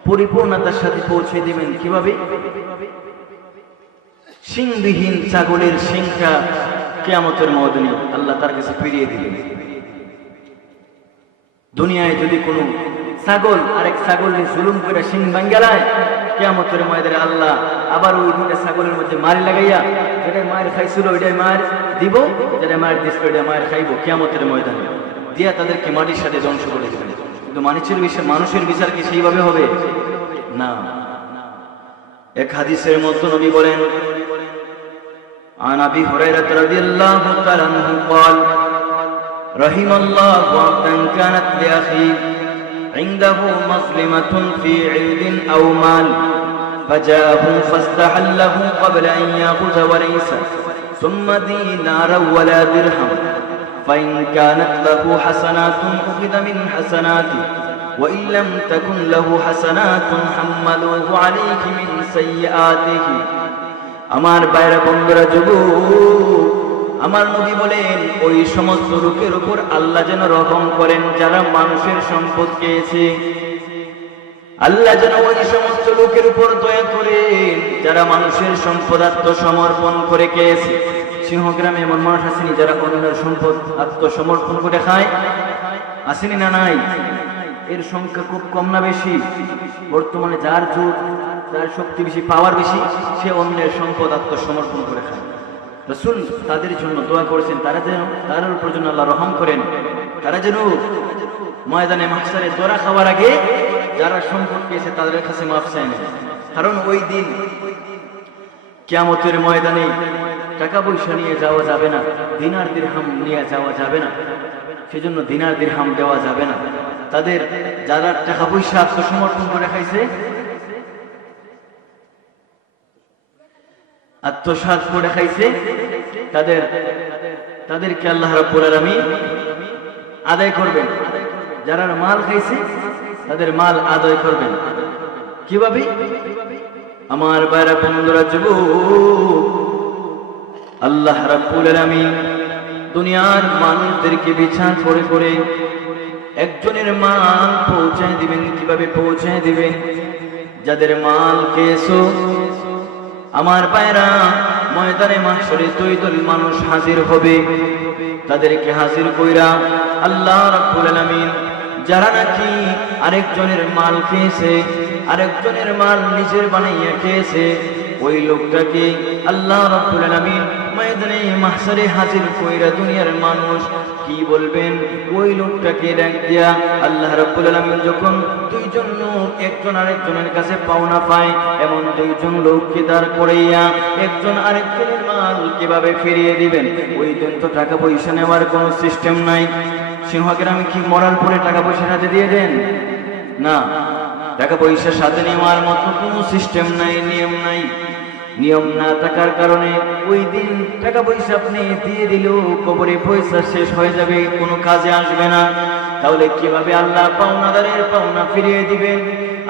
পরিপূর্ণতার সাথে পৌঁছে দিবেন। কিভাবে? সিংবিহীন ছাগলের সিংটা কিয়ামতের ময়দানে আল্লাহ তার কাছে ফিরিয়ে দিবেন। দুনিয়ায় যদি কোনো ছাগল আরেক ছাগলের জুলুম করে সিং ভাঙ্গালায়, কিয়ামতের ময়দানে আল্লাহ আবার ওই দুইটা ছাগলের মধ্যে মারি লাগাইয়া, যেটা মায়ের খাইছিল ওইটাই মায়ের দিব, যেটা মায়ের দিছিল ওইটা মায়ের খাইব। কিয়ামতের ময়দানে দিয়া তাদেরকে মাটির সাথে ধ্বংস করে দেবেন। কিন্তু মানুষের বিচার কি সেইভাবে হবে? না। এক হাদিসের মধ্যে নবী বলেন, আন আবি হুরায়রা রাদিয়াল্লাহু তাআলা আনহু قال رحم الله عبدا كانت لأخيه عنده مظلمة في عرض أو مال فجاءه فاستحله قبل أن يأخذ وليس ثم دينارا ولا درهم فإن كانت له حسنات أخذ من حسناته وإن لم تكن له حسنات حملوه عليه من سيئاته। আমার বাইরা বন্ধুরা, যুবক, আমার নবী বলেন ওই সমস্ত লোকের উপর আল্লাহ যেন রহম করেন যারা মানুষের সম্পদ খেয়েছে। আল্লাহ যেন ওই সমস্ত লোকের উপর দয়া করেন যারা মানুষের সম্পদ আত্মসমর্পণ করে খেয়েছে। সিংহগ্রামে এমন মানুষ আসেনি যারা অন্যের সম্পদ আত্মসমর্পণ করে খায়? আসেনি না নাই? এর সংখ্যা খুব কম না বেশি? বর্তমানে যার জোর, যার শক্তি বেশি, পাওয়ার বেশি, সে অন্যের সম্পদ আত্মসমর্পণ করে খায়। রাসূল তাদের জন্য দোয়া করেছেন, তারা যেন তার উপর যেন আল্লাহ রহম করেন, তারা যেন ময়দানে মাহশারে দোয়া খাওয়ার আগে যারা সম্পদ পেয়েছে তাদের কাছে মাফ চায় না। কারণ ওই দিন কিয়ামতের ময়দানে টাকা পয়সা নিয়ে যাওয়া যাবে না, দিনার দিরহাম নিয়ে যাওয়া যাবে না, সেজন্য দিনার দিরহাম দেওয়া যাবে না। তাদের যারা টাকা পয়সা আত্মসমর্পণ করে খাইছে, আত্মসাৎ করে খাইছে, তাদেরকে আল্লাহ রাব্বুল আলামিন আদায় করবেন। যারা মাল খাইছে তাদের মাল আদায় করবেন। কিভাবে? আমার বাইরা বন্ধুরা, যুবক, আল্লাহ রাব্বুল আলামিন দুনিয়ার মানুষদেরকে বিচার করে করে একজনের মাল পৌঁছায় দিবেন। কিভাবে পৌঁছায় দিবেন? যাদের মাল খেয়েছো, আমার পায়রা, ময়দানে মাহশরে দুই দল মানুষ হাজির হবে। তাদেরকে হাজির কইরা আল্লাহ রাব্বুল আলামিন যারা নাকি আরেকজনের মাল খেয়েছে, আরেকজনের মাল নিজের বানাইয়া খেয়েছে, ওই লোকটাকে আল্লাহ রাব্বুল আলামিন ময়দানে মাহশরে হাজির কইরা দুনিয়ার মানুষ কি বলবেন? ওই লোকটাকে ডাক দিয়া আল্লাহ রাব্বুল আলামিন যখন দুইজন লোক একজন আরেকজনের কাছে পাওনা পায়, এমন দুইজন লোককে দাঁড় করাইয়া একজন আরেকজনের মাল কিভাবে ফিরিয়ে দিবেন? ওই দিন তো টাকা পয়সা নেওয়ার কোনো সিস্টেম নাই। সিংহগ্রামে কি মরার পরে টাকা পয়সা হাতে দিয়ে দেন? না, টাকা পয়সা সাথে নেওয়ার মতো কোনো সিস্টেম নাই, নিয়ম নাই। নিয়ম না থাকার কারণে ওই দিন টাকা পয়সা আপনি দিয়ে দিলেও কবরে পয়সা শেষ হয়ে যাবে, কোনো কাজে আসবে না। তাহলে কিভাবে আল্লাহ পাওনাদারের পাওনা ফিরিয়ে দিবেন?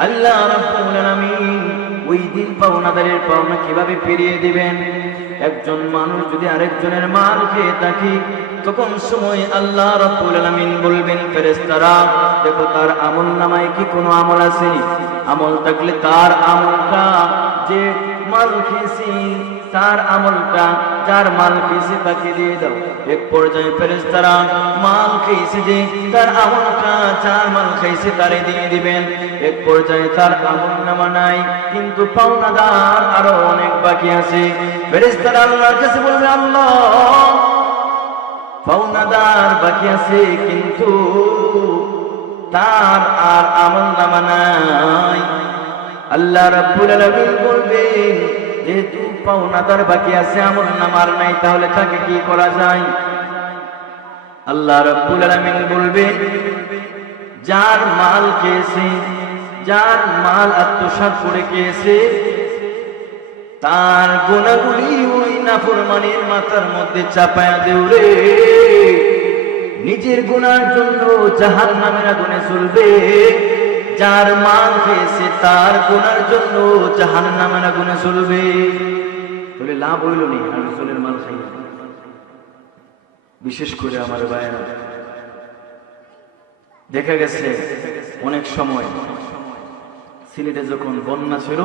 আল্লাহ রাব্বুল আলামিন ওই দিন পাওনাদারের পাওনা কিভাবে ফিরিয়ে দিবেন? একজন মানুষ যদি আরেকজনের মাল খেয়ে থাকে, তখন সময় আল্লাহ রাব্বুল আলামিন বলবেন ফেরেশতারা, দেখো তার আমল নামায় কি কোনো আমল আছে? আমল থাকলে তার আমলটা, যে মাল খেয়েছি তার আমলটা, যার মাল খেয়েছে তাকে দিয়ে দাও। এক পর্যায়ে ফেরেশতারা মাল খেয়েছে যে তার আমলটা, যার মাল খেয়েছে তারে দিয়ে দিবেন। এক পর্যায়ে তার আমল নামা নাই, কিন্তু পাওনাদার আরো অনেক বাকি আছে। ফেরেশতারা আল্লাহর কাছে বলবে, আল্লাহ পাওনাদার বাকি আছে, কিন্তু তার আর আমল নামা নাই। আল্লাহ রাব্বুল আলামিন বলবেন, যেহেতু পাওনাদার বাকি আছে, আমল নামার নাই, তাহলে তাকে কি করা যায়? আল্লাহ রাব্বুল আলামিন বলবেন, যার মাল খেয়েছে, যার মাল আত্মসাৎ করে খেয়েছে, তার গুনাহগুলি ওই নাফরমানির মাথার মধ্যে চাপায়া দেও রে। নিজের গুনার জন্য জাহান্নামের আগুনে জ্বলবে, যার মাল খেয়েছে তার গুনার জন্য জাহান্নামের আগুনে জ্বলবে। বলে লাভ হইল নি আরেকজনের মাল খাই। বিশেষ করে আমার ভাইয়েরা, দেখা গেছে অনেক সময় সিলেটে যখন বন্যা ছিল,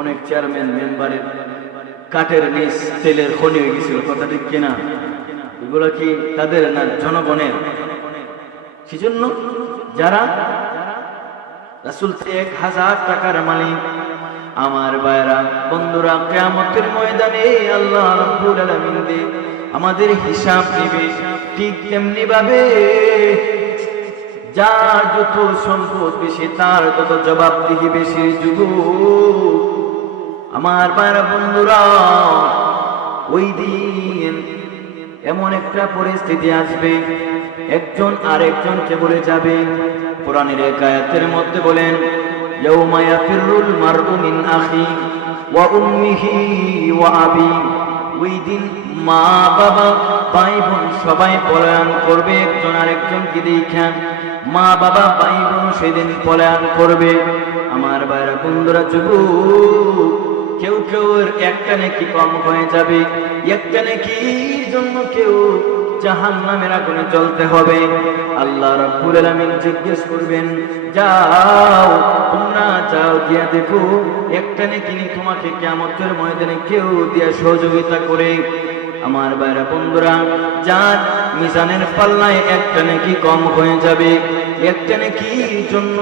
অনেক চেয়ারম্যান মেম্বারের কাঠের নিচ তেলের খনি হয়ে গেছিল। কথা ঠিক কিনা? এগুলো কি তাদের না জনগণের? সেজন্য যারা রাসূল 1000 টাকার মালিক, আমার ভাইরা বন্ধুরা, কিয়ামতের ময়দানে আল্লাহ রাব্বুল আলামিন আমাদের হিসাব নেবে। ঠিক তেমনি ভাবে যার যত সম্পদ বেশি তার তত জবাবদিহি বেশি। যুবক আমার ভাইরা বন্ধুরা, ওই দিন এমন একটা পরিস্থিতি আসবে, একজন আরেকজনকে বলে যাবে। কোরআনের এক আয়াতের মধ্যে বলেন, ইয়াউমা ইয়াফিরুল মারউ মিন আখি ওয়া উম্মিহি ওয়া আবি। ওই দিন মা বাবা ভাই বোন সবাই পলায়ন করবে একজন আরেকজনকে দেখে। মা বাবা ভাই বোন সেদিন পলায়ন করবে। আমার ভাইরা বন্ধুরা, যুবক কেউ কেউ একটা নেকি কম হয়ে যাবে, একটা নেকির জন্য কেউ জাহান্নামের আগুনে জ্বলতে হবে। আল্লাহ রাব্বুল আলামিন জিজ্ঞেস করবেন, যাও তোমরা যাও, গিয়া দেখো একটা নেকি তোমাকে কিয়ামতের ময়দানে কেউ দিয়া সহযোগিতা করে। আমার ভাইরা বন্ধুরা, যার মিজানের পাল্লায় একটা নেকি কম হয়ে যাবে, একটা নেকির জন্য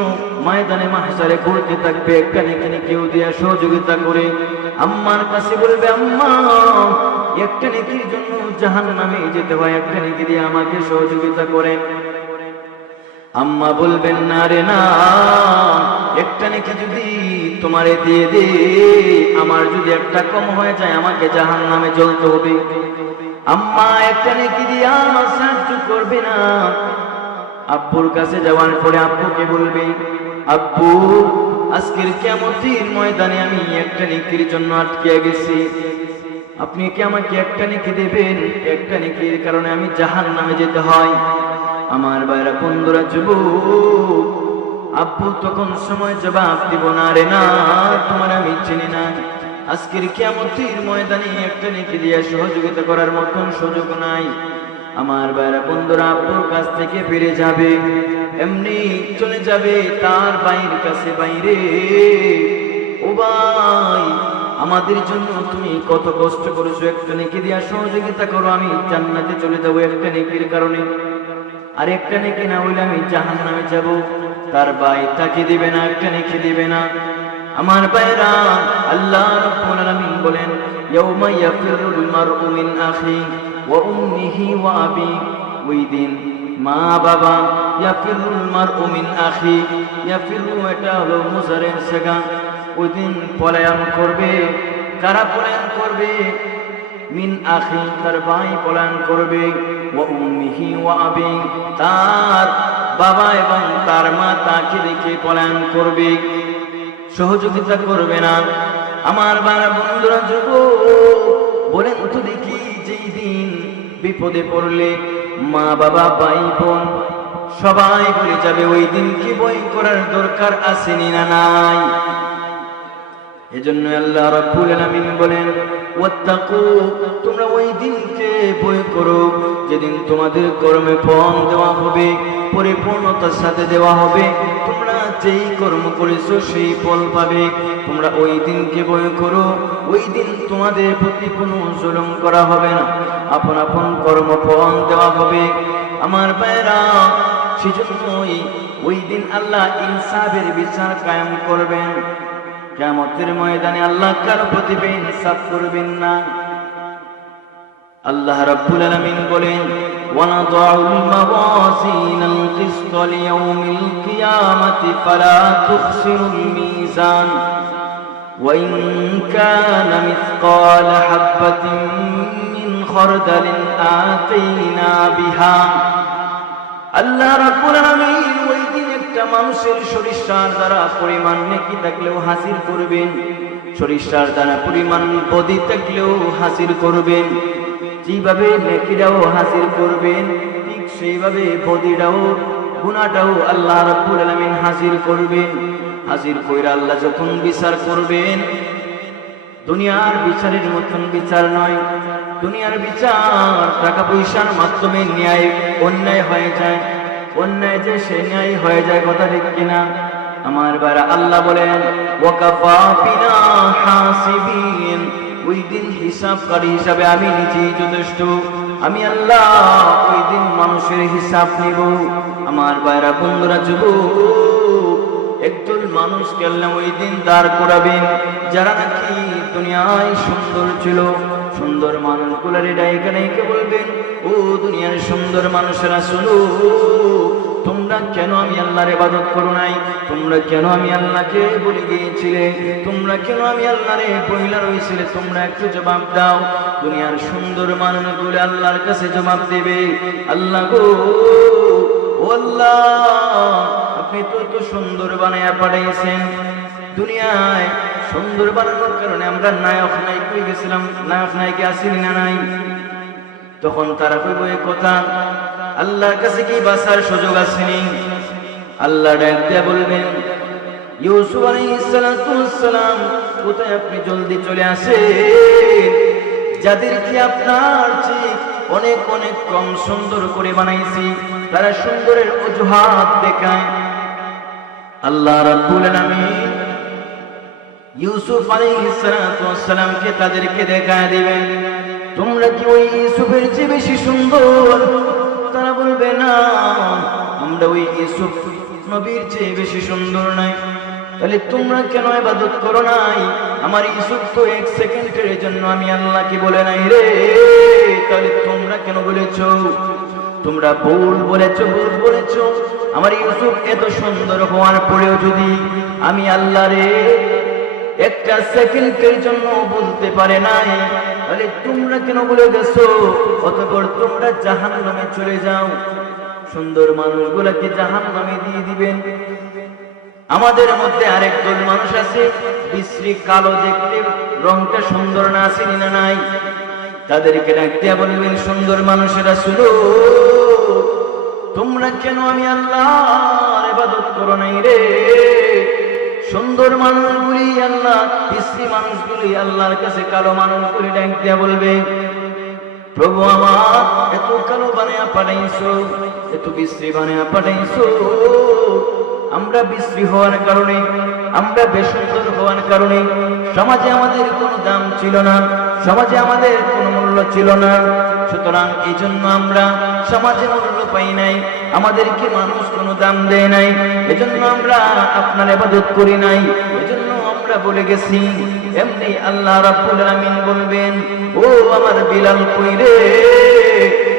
ময়দানে মাহশারে ঘুরতে থাকবে, একটা নেকি কেউ দিয়া সহযোগিতা করে। আম্মার কাছে বলবে, আম্মা একটা নেকির জন্য জাহান্নামে যেতে হয়, একটা নেকি দিয়ে আমাকে সহযোগিতা করে। আম্মা বলবেন, না রে না, একটা নেকি যদি তোমারে দিয়ে দে, আমার যদি একটা কম হয়ে যায় আমাকে জাহান্নামে জ্বলতে হবে। আম্মা একটা নেকি দিয়ে আমার সাহায্য করবে না। আব্বুর কাছে যাওয়ার পরে আব্বুকে বলবে, আব্বু আজকের কিয়ামতের ময়দানে আমি একটা নেকির জন্য আটকে গেছি, আপনি কি আমাকে একটা নেকি দেবেন? একটা নেকির কারণে আমি জাহান্নামে যেতে হয়। আমার ভাইরা বন্ধুরা, যুবক আব্বু তখন সময় জবাব দিব, না রে না, তোমার আমি চিনি না। আজকের কিয়ামতের ময়দানে একটা নেকি দিয়ে সহযোগিতা করার মতন সুযোগ নাই। আমার ভাইরা বন্ধুরা, আব্বুর কাছ থেকে ফিরে যাবে, এমনি চলে যাবে তার ভাইয়ের কাছে। বাইরে ও ভাই, আমাদের জন্য তুমি কত কষ্ট করেছো, একটা নেকি দিয়া সহযোগিতা করো, আমি জান্নাতে চলে যাবো একটা নেকির কারণে। আর একটা নেকি না হইলে আমি জাহান্নামে যাব। তার ভাই তাকে দিবে না, একটা নেকি দিবে না। আমার ভাইরা, আল্লাহ রাব্বুল আলামিন বলেন, ইয়াউমা ইয়াফিরুল মারউ মিন আখি ওয়া উম্মিহি ওয়া আবি। ওই দিন মা বাবা, ইয়াফিরুল মারউ মিন আখি, ইয়াফিরু এটা হলো মুজারের সিগা। ওই দিন পলায়ন করবে। কারা পলায়ন করবে? মিন আখি, তার ভাই পলায়ন করবে। ওয়া উম্মিহি ওয়া আবি, তার বাবা এবং তার মা তাকে দেখে পলায়ন করবে। সহযোগিতা করবে না। আমার বাবা বন্ধুরা, যুবক বলেন তো দেখি, যেই দিন বিপদে পড়লে মা বাবা ভাই বোন সবাই বলে যাবে, ওই দিন কি ভয় করার দরকার আসেনি না নাই? এজন্য আল্লাহ রাব্বুল আলামিন বলেন, ওয়াত্তাকু, তোমরা ওই দিনকে ভয় করো যেদিন তোমাদের কর্মে ফল দেওয়া হবে, পরিপূর্ণতার সাথে দেওয়া হবে। তোমরা যেই কর্ম করেছো সেই ফল পাবে। তোমরা ওই দিনকে ভয় করো, ওই দিন তোমাদের প্রতি কোনো জুলুম করা হবে না, আপন আপন কর্ম ফল দেওয়া হবে। আমার ভাইরা, সেজন্যই ওই দিন আল্লাহ ইনসাফের বিচার কায়েম করবেন। কিয়ামতের ময়দানে আল্লাহ কারো প্রতি ইনসাফ করবেন না। আল্লাহ রাব্বুল আলামিন বলেন, ওয়ানাদাউল মাওয়াজিনাল কিসত লিয়াউমিল কিয়ামাতি ফালা তুখসিরুল মিজান ওয়া ইন কানা মিসকালা হাববাতিন মিন খারদালিন আতাইনা বিহা। আল্লাহ রাব্বুল আলামিন ওই দিন একটা মানুষের সরিষার দ্বারা পরিমাণ নেকি থাকলেও হাসিল করবেন, সরিষার দ্বারা পরিমাণ বদি থাকলেও হাসিল করবেন। যেভাবে নেকিটাও হাসিল করবেন, ঠিক সেইভাবে বদিটাও গুনাহটাও আল্লাহ রাব্বুল আলামিন হাসিল করবেন। হাসিল কইরা আল্লাহ যখন বিচার করবেন, দুনিয়ার বিচারের মতন বিচার নয়। দুনিয়ার বিচার টাকা পয়সার মাধ্যমে ন্যায় অন্যায় হয়ে যায়, অন্যায় যে সে ন্যায় হয়ে যায়, কথা ঠিক কিনা? আমার বারা আল্লাহ বলেন, ওয়াকাফা বিনা হাসিবিন, ওই দিন হিসাবকারী হিসাবে আমি নিজেই যথেষ্ট। আমি আল্লাহ ওই দিন মানুষের হিসাব নিব। আমার ভাইরা বন্ধুরা, যুবক একদল মানুষকে আল্লাহ ওই দিন দাঁড় করাবেন, যারা নাকি দুনিয়ায় সুন্দর ছিল। সুন্দর মানুষগুলার ডাইকা ডাইকে বলবেন, ও দুনিয়ার সুন্দর মানুষেরা শোনো, তোমরা কেন আমি আল্লাহর ইবাদত করো নাই? তোমরা কেন আমি আল্লাহকে বলে গিয়েছিলে? তোমরা কেন আমি আল্লাহরে বইলা রইছিলে? তোমরা একটু জবাব দাও। দুনিয়ার সুন্দর মানুষগুলো আল্লাহর কাছে জবাব দেবে, আল্লাহ গো, ও আল্লাহ, আপনি তো এত সুন্দর বানায়া পাঠাইছেন, দুনিয়ায় সুন্দর বানানোর কারণে আমরা নায়ক নায়ক হয়ে গেছিলাম, নায়ক নায়িকা আসিনি না নাই? তখন তারা কইব এই কথা, আল্লাহর কাছে কি বাঁচার সুযোগ আসেনি? আল্লাহ ডাক দিয়া বলবেন, ইউসুফ আলাইহিস সালাতু ওয়াস সালাম, কোথায় আপনি? জলদি চলে আসেন। যাদেরকে আপনার চেয়ে অনেক অনেক কম সুন্দর করে বানাইছি, তারা সুন্দরের অজুহাত দেখায়। আল্লাহ রাব্বুল আলামিন ইউসুফ আলাইহিস সালাতু ওয়াস সালামকে তাদেরকে দেখায় দিবেন, তোমরা কি ওই ইউসুফের চেয়ে বেশি সুন্দর? তারা বলবে না, আমরা ওই ইউসুফ নবীর চেয়ে বেশি সুন্দর নাই। তাহলে তোমরা কেন ইবাদত করো নাই? আমার ইউসুফ তো এক সেকেন্ডের জন্য আমি আল্লাহকে বলে নাই রে, তাহলে তোমরা কেন বলেছো? তোমরা ভুল বলেছো, ভুল বলেছো। আমার ইউসুফ এত সুন্দর হওয়ার পরেও যদি আমি আল্লাহরে একটা সেকেন্ডের জন্য বলতে পারে নাই, তাহলে তোমরা কেন বলে গেছো? অতঃপর তোমরা জাহান্নামে চলে যাও। সুন্দর মানুষগুলোকে জাহান্নামে দিয়ে দিবেন। আমাদের মধ্যে আরেক দল মানুষ আছে, বিশ্রী কালো, দেখতে রংটা সুন্দর না, আসেনি না নাই? তাদেরকে ডাক দিয়া বলবেন, সুন্দর মানুষেরা শুনো, তোমরা কেন আমি আল্লাহর ইবাদত করো নাই রে? সুন্দর মানুষগুলি আল্লাহ, বিশ্রী মানুষগুলি আল্লাহর কাছে কালো মানুষগুলি ডাক দিয়া বলবে, প্রভু আমার এত কালো বানায়া পাঠাইছো, এত বিশ্রী বানায়া পাঠাইছো, আমরা বিশ্রী হওয়ার কারণে, আমরা বেসুন্দর হওয়ার কারণে সমাজে আমাদের কোনো দাম ছিল না, সমাজে আমাদের কোনো মূল্য ছিল না। সুতরাং এই জন্য আমরা সমাজে মূল্য পাই নাই, আমাদেরকে মানুষ কোনো দাম দেয় নাই, এজন্য আমরা আপনার ইবাদত করি নাই, এজন্য আমরা বলে গেছি। এমনি আল্লাহ রাব্বুল আলামিন বলবেন, ও আমার বিলাল কই রে?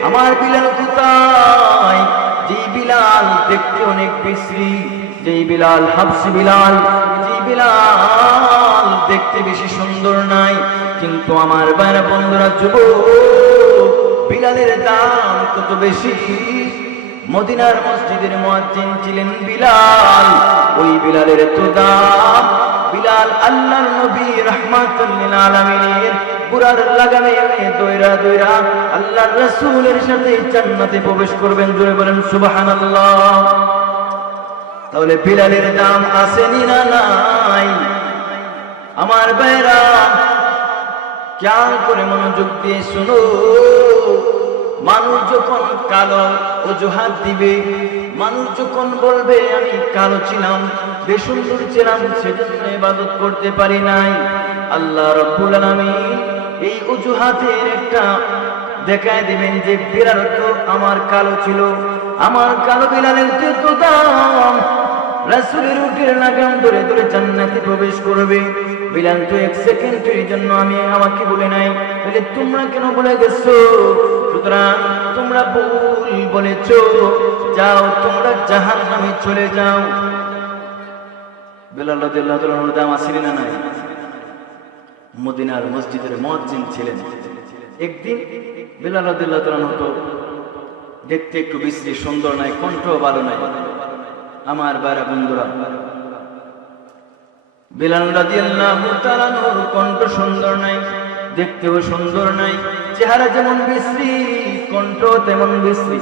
আমার বিলাল কোথায়? যেই বিলাল দেখতে অনেক বিশ্রী, যেই বিলাল হাবশী বিলাল, যেই বিলাল দেখতে বেশি সুন্দর নাই, কিন্তু আমার ভাইরা বন্ধুরা, যুবক, বিলালের দাম কত বেশি। মদিনার মসজিদের মুয়াজ্জিন ছিলেন বিলাল, ওই বিলালের এত দাম, বিলাল আল্লাহর নবী রাহমাতুল লিল আলামিনের পুরার লাগামে দইরা দইরা আল্লাহর রাসূলের সাথে জান্নাতে প্রবেশ করবেন। জোরে বলেন সুবহানাল্লাহ। তাহলে বিলালের দাম আসেনি না নাই? আমার ভাইরা খেয়াল করে মনোযোগ দিয়ে শুনো। মানুষ যখন কালো অজুহাত দিবে, মানুষ যখন বলবে আমি কালো ছিলাম, বেসুন্দর ছিলাম, সেজন্য ইবাদত করতে পারি নাই, আল্লাহ রাব্বুল আলামিন এই অজুহাতের একটা দেখায় দিবেন যে বিলাল তো আমার কালো ছিল, আমার কালো বিলালের তো দাম। রাসূলের উটের লাগাম ধরে ধরে জান্নাতে প্রবেশ করবে। বিলাল তো এক সেকেন্ডের জন্য আমাকে বলে নাই, বলে তোমরা কেন বলে গেছো? সুতরাং তোমরা ভুল বলেছো, যাও তোমরা জাহান্নামে চলে যাও। বিলাল রাদিয়াল্লাহু তাআলার দাম আসেনি না নাই? মদিনার মসজিদের মুয়াজ্জিন ছিলেন। একদিন বিলাল রাদিয়াল্লাহু তাআলা তো দেখতে একটু বিশ্রী, সুন্দর নাই, কণ্ঠ ভালো নাই। আমার ভাইরা বন্ধুরা, বিলাল রাদিয়াল্লাহু তাআলার কণ্ঠ সুন্দর নাই, দেখতেও সুন্দর নাই, চেহারা যেমন বিশ্রী কণ্ঠ তেমন বিশ্রী।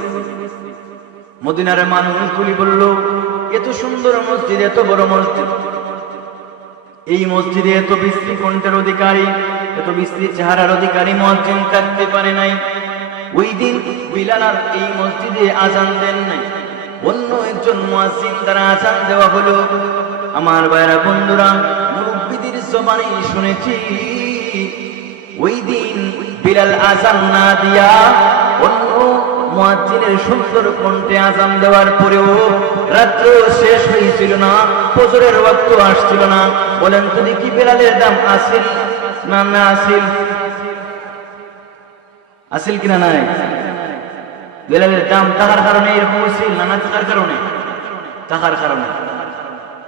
মদিনার মানুষগুলি বলল, এত সুন্দর মসজিদ, এত বড় মসজিদ, এই মসজিদে এত বিশ্রী কণ্ঠের অধিকারী, এত বিশ্রী চেহারার অধিকারী মুয়াজ্জিন থাকতে পারে নাই। ওই দিন বিলাল আর এই মসজিদে আযান দেন নাই, অন্য একজন মুয়াজ্জিন দ্বারা আযান দেওয়া হলো। আমার ভাইরা বন্ধুরা, মুরব্বিদের জবানে শুনেছি ওই দিন বিলাল আযান না দিয়া অন্য মুয়াজ্জিনের সুন্দর কণ্ঠে আযান দেওয়ার পরেও রাত্র শেষ হয়েছিল না, ফজরের ওয়াক্ত আসছিল না। বলেন তো দেখি বিলালের দাম আসিল না না আসিল? আসিল কিনা নাই? বিলালের দাম তাহার কারণে এরকম হয়েছিল না, না তাহার কারণে? তাহার কারণে।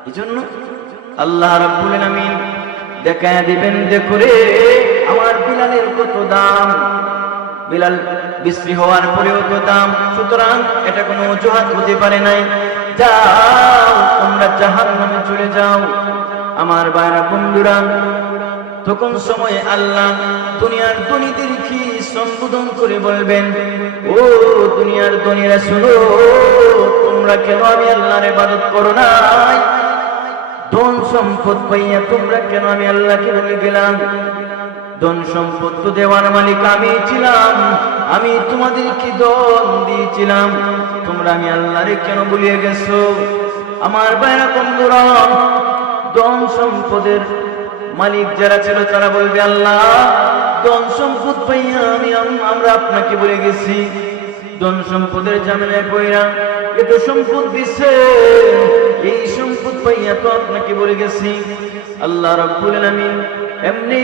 এই জন্য আল্লাহ রাব্বুল আলামিন দেখায় দিবেন, দেখো রে আমার বিলালের কত দাম। বিলাল বিশ্রী হওয়ার পরেও তো দাম, সুতরাং এটা কোনো অজুহাত হতে পারে নাই। যাও তোমরা জাহান্নামে চলে যাও। আমার ভাইরা বন্ধুরা, তখন সময় আল্লাহ দুনিয়ার ধনীদের কি সম্বোধন করে বলবেন, ও দুনিয়ার ধনীরা শুনো, তোমরা কেন আমি আল্লাহর ইবাদত করো নাই? ধন সম্পদ পাইয়া তোমরা কেন আমি আল্লাহকে ভুলে গেলাম? ধন সম্পদ তো দেওয়ার মালিক আমি ছিলাম, আমি তোমাদেরকে ধন দিয়েছিলাম, তোমরা আমি আল্লাহরে কেন ভুলিয়ে গেছো? আমার ভাইরা বন্ধুরা, ধন সম্পদের মালিক যারা ছিল তারা বলবে, আল্লাহ ধন সম্পদ পাইয়া আমরা আপনাকে ভুলে গেছি। ধন সম্পদের ঝামেলায় পড়া এত সম্পদ দিছে, এই সম্পদ পাইয়া তো আপনাকে ভুলে গেছি। আল্লাহ রাব্বুল আলামিন এমনি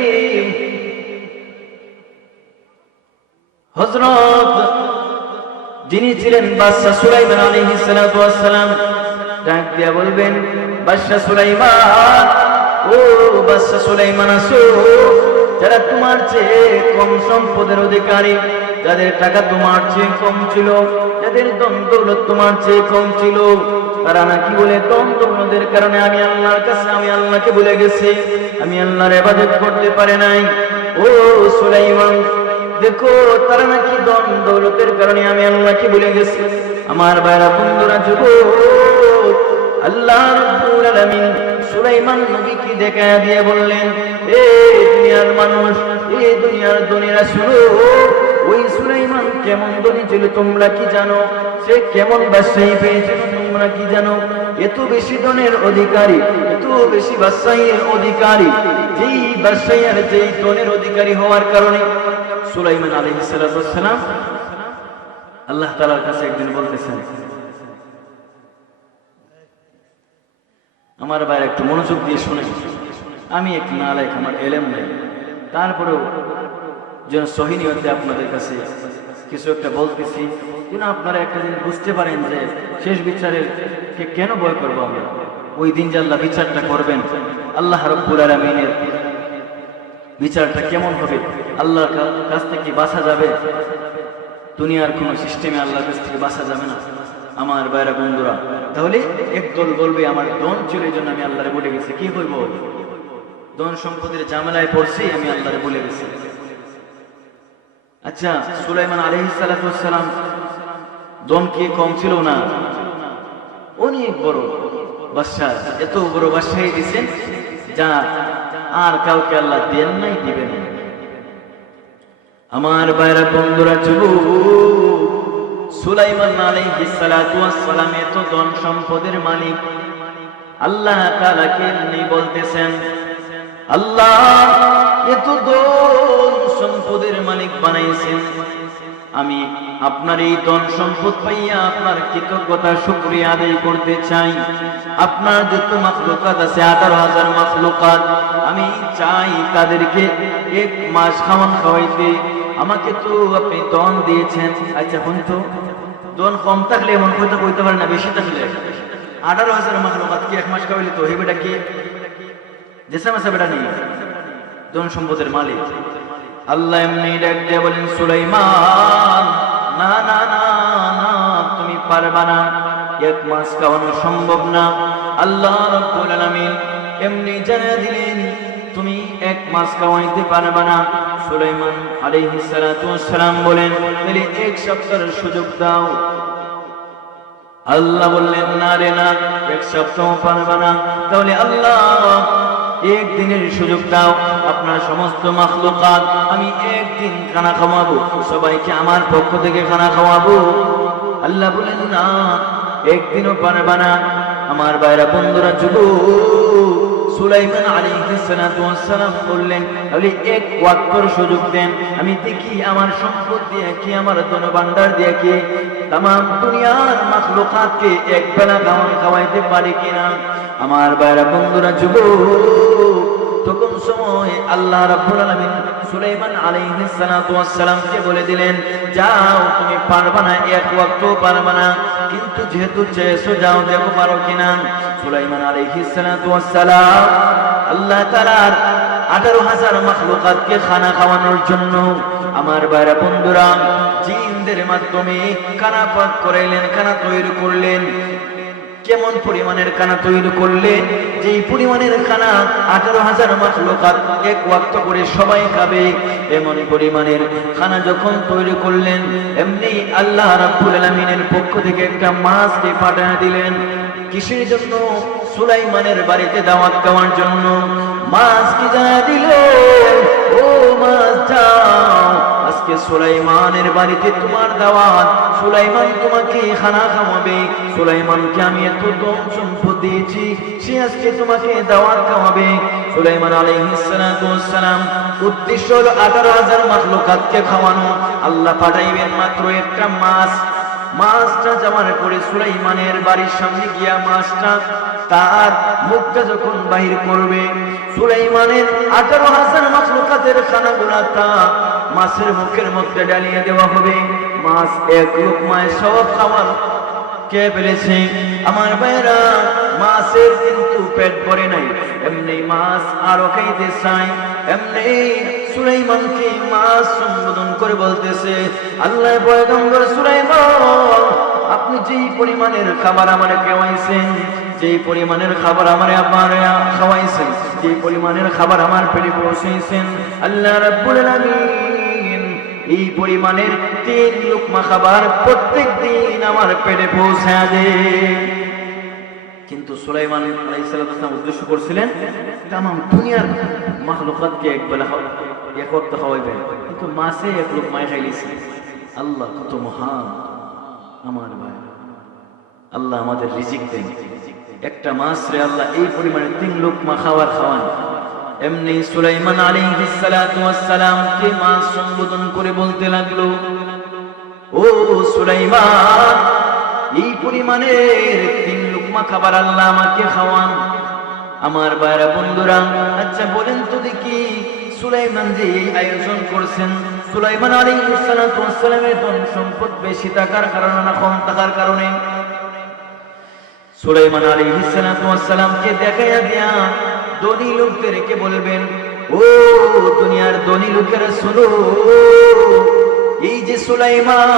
হযরত যিনি ছিলেন বাদশা সুলাইমান আলাইহিস সালাতু ওয়াস সালাম, ডাক দিয়া বলবেন, বাদশা সুলাইমান, ও বাদশা সুলাইমান আসো, যারা তোমার চেয়ে কম সম্পদের অধিকারী, যাদের টাকা তোমার চেয়ে কম ছিল, যাদের ধন দৌলত তোমার চেয়ে কম ছিল, তারা নাকি বলে ধন দৌলতের কারণে আমি আল্লাহর কাছে, আমি আল্লাহকে ভুলে গেছি, আমি আল্লাহর ইবাদত করতে পারে নাই। ও সুলাইমান দেখো, তারা নাকি ধন দৌলতের কারণে আমি আল্লাহকে ভুলে গেছি। আমার ভাইরা বন্ধুরা, যুবক, আল্লাহ রাব্বুল আলামিন সুলাইমান নবীকে দেখায়া দিয়ে বললেন, এ দুনিয়ার মানুষ, এ দুনিয়ার ধনীরা শুনো, ওই সুলাইমান কেমন ধনী ছিল তোমরা কি জানো? সে কেমন বাদশাহী পেয়েছিল তোমরা কি জানো? এত বেশি ধনের অধিকারী, এত বেশি বাদশাহীর অধিকারী, যেই বাদশাহী আর যেই ধনের অধিকারী হওয়ার কারণে সুলাইমান আলাইহিস সালাতু ওয়াস সালাম আল্লাহ তাআলার কাছে একদিন বলতেছেন, আমার ভাই একটু মনোযোগ দিয়ে শুনে, আমি এক নালায়েক, আমার ইলম নেই, তারপরেও যেন সহি নিয়তে আপনাদের কাছে কিছু একটা বলতেছি, যেন আপনারা একটা দিন বুঝতে পারেন যে শেষ বিচারের কে কেন ভয় করবো আমরা। ওই দিন যে আল্লাহ বিচারটা করবেন, আল্লাহ রাব্বুল আলামিনের বিচারটা কেমন হবে, আল্লাহর কাছ থেকে বাঁচা যাবে? দুনিয়ার কোন সিস্টেমে আল্লাহর কাছ থেকে বাঁচা যাবে না। আমার ভাইরা বন্ধুরা, তাহলে একদল বলবে আমার ধন ছিল এই জন্য আমি আল্লাহরে বলে গেছি, কি হইব? ধন সম্পদের ঝামেলায় পড়ছি, আমি আল্লাহরে বলে গেছি। আচ্ছা, সুলাইমান আলাইহিস সালাতু ওয়াস সালাম ধন কি কম ছিল না? অনেক বড় বাদশাহ, এত বড় বাদশাহী দিয়েছেন যা আর কাউকে আল্লাহ দেন নাই, দিবেন না। আমার ভাইরা বন্ধুরা, যুবক, সুলাইমান আলাইহিস সালাতু ওয়াস সালাম এত ধন সম্পদের মালিক। আল্লাহ তাআলাকে এমনি বলতেছেন, আল্লাহ এত ধন সম্পদের মালিক বানাইছেন, আমি আপনার এই ধন সম্পদ পাইয়া আপনার কৃতজ্ঞতা শুকরিয়া আদায় করতে চাই। আপনার যত মাখলুকাত আছে, 18,000 মাখলুকাত, আমি চাই তাদেরকে 1 মাস খাওয়াইতে। আমাকে তো আপনি ধন দিয়েছেন। আচ্ছা বন্ধু, ধন কম থাকলে এমন কথা কইতে পারে না, বেশি থাকলে 18,000 মাখলুকাত কি 1 মাস খাওয়াইলে তো হেবেটা কি দেশে মাসে বেটা নেই, ধন সম্পদের মালিক। আল্লাহ এমনি ডাক দিয়ে বলেন, সুলাইমান না না না না, তুমি পারবা না, 1 মাস খাওয়ানো সম্ভব না। আল্লাহ রাব্বুল আলামিন এমনি জানিয়ে দিলেন, তুমি 1 মাস খাওয়াইতে পারবা না। সুলাইমান আলাইহিস সালাতু ওয়াস সালাম বলেন, তাহলে 1 সপ্তাহের সুযোগ দাও। আল্লাহ বললেন, না রে না, 1 সপ্তাহ পারবা না। তাহলে আল্লাহ 1 দিনের সুযোগ দাও, আপনার সমস্ত মাখলুকাত আমি 1 দিন খানা খাওয়াবো, সবাইকে আমার পক্ষ থেকে খানা খাওয়াবো। আল্লাহ বলেন, না, 1 দিনও পারবা না। আমার ভাইরা বন্ধুরা, যুবক, সুলাইমান আলাইহিস সালাতু ওয়াস সালাম বললেন, তাহলে 1 ওয়াক্তর সুযোগ দেন, আমি দেখি আমার সম্পদ দিয়ে কি, আমার ধন ভান্ডার দিয়ে কি তামাম দুনিয়ার মাখলুকাতকে 1 বেলা খাওয়াইতে পারি কিনা। আমার ভাইরা বন্ধুরা, যুবক, তখন সময় আল্লাহ রাব্বুল আলামিন সুলাইমান আলাইহিস সালাতু ওয়াস সালামকে বলে দিলেন, যাও, তুমি পারবা না, 1 ওয়াক্ত পারবা না, কিন্তু যেহেতু চেয়েছো, যাও, দেখো পারো কিনা। সুলাইমান আলাইহিস সালাতু ওয়াস সালাম আল্লাহ তাআলার 18,000 মাখলুকাতকে খানা খাওয়ানোর জন্য, আমার ভাইরা বন্ধুরা, জিনদের মাধ্যমে খানা পাক করাইলেন, খানা তৈরি করলেন। কেমন পরিমাণের খানা তৈরি করলেন? যেই পরিমাণের খানা 18,000 মাখলুকাত 1 ওয়াক্ত করে সবাই খাবে, এমন পরিমাণের খানা যখন তৈরি করলেন, এমনি আল্লাহ রাব্বুল আলামিনের পক্ষ থেকে একটা মাছকে পাঠিয়ে দিলেন। কিসের জন্য? সুলাইমানের বাড়িতে দাওয়াত দেওয়ার জন্য। মাছ কি জানা দিল, ও মাছ, যাও, আজকে সুলাইমানের বাড়িতে তোমার দাওয়াত, সুলাইমান তোমাকে খানা খাওয়াবে, সুলাইমানকে আমি এত ধন সম্পদ দিয়েছি, সে আজকে তোমাকে দাওয়াত খাওয়াবে। সুলাইমান আলাইহিস সালাতু ওয়াস সালাম উদ্দেশ্য হলো 18,000 মাখলুকাতকে খাওয়ানো। আল্লাহ পাঠাইবেন মাত্র একটা মাছ। মাছটা যাওয়ার পরে সুলাইমানের বাড়ির সামনে গিয়া মাছটা তার মুখটা যখন বাহির করবে, সুলাইমানের 18,000 মাখলুকাতের খানাগুলাটা মাছের মুখের মধ্যে ডালিয়ে দেওয়া হবে। মাছ 1 লোকমায় সব খাবার কে ফেলেছে। আমার ভাইরা, মাছের কিন্তু পেট ভরে নাই, এমনি মাছ আরো খাইতে চাই। এমনি সুলাইমানকে মাছ সম্বোধন করে বলতেছে, আল্লাহ পয়গম্বর সুলাইমান, আপনি যেই পরিমাণের খাবার আমারে খাওয়াইছেন, যেই পরিমাণের খাবার আমারে আপনারে খাওয়াইছেন, যেই পরিমাণের খাবার আমার পেটে পৌঁছাইছেন, আল্লাহ রাব্বুল আলামিন এই পরিমাণের 3 লোকমা খাবার প্রত্যেক দিন আমার পেটে পৌঁছায় দেন। কিন্তু সুলাইমান আলাইহিস সালাম উদ্দেশ্য করছিলেন তামাম দুনিয়ার মাখলুকাতকে 1 বেলা 1 ওয়াক্ত খাওয়াইবেন, কিন্তু মাছে 1 লোকমায় খাইলিছে। আল্লাহ কত মহান! আমার ভাই, আল্লাহ আমাদের রিজিক দেন। একটা মাছ রে আল্লাহ এই পরিমাণে 3 লোকমা খাবার খাওয়ান। এমনি সুলাইমান আলাইহিস সালাতু ওয়াস সালাম কে মাছ সম্বোধন করে বলতে লাগলো, ও সুলাইমান, এই পরিমাণের 3 লোকমা খাবার আল্লাহ আমাকে খাওয়ান। আমার ভাইরা বন্ধুরা, আচ্ছা বলেন তো দেখি, সুলাইমান যে এই আয়োজন করছেন, সুলাইমান আলাইহিস সালাতু ওয়াস সালামের ধন সম্পদ বেশি থাকার কারণে না কম থাকার কারণে? সুলাইমান আলাইহিস সালাতু ওয়াস সালামকে দেখাইয়া দিয়া ধনী লোকদেরকে বলবেন, ও দুনিয়ার ধনী লোকেরা শুনো, এই যে সুলাইমান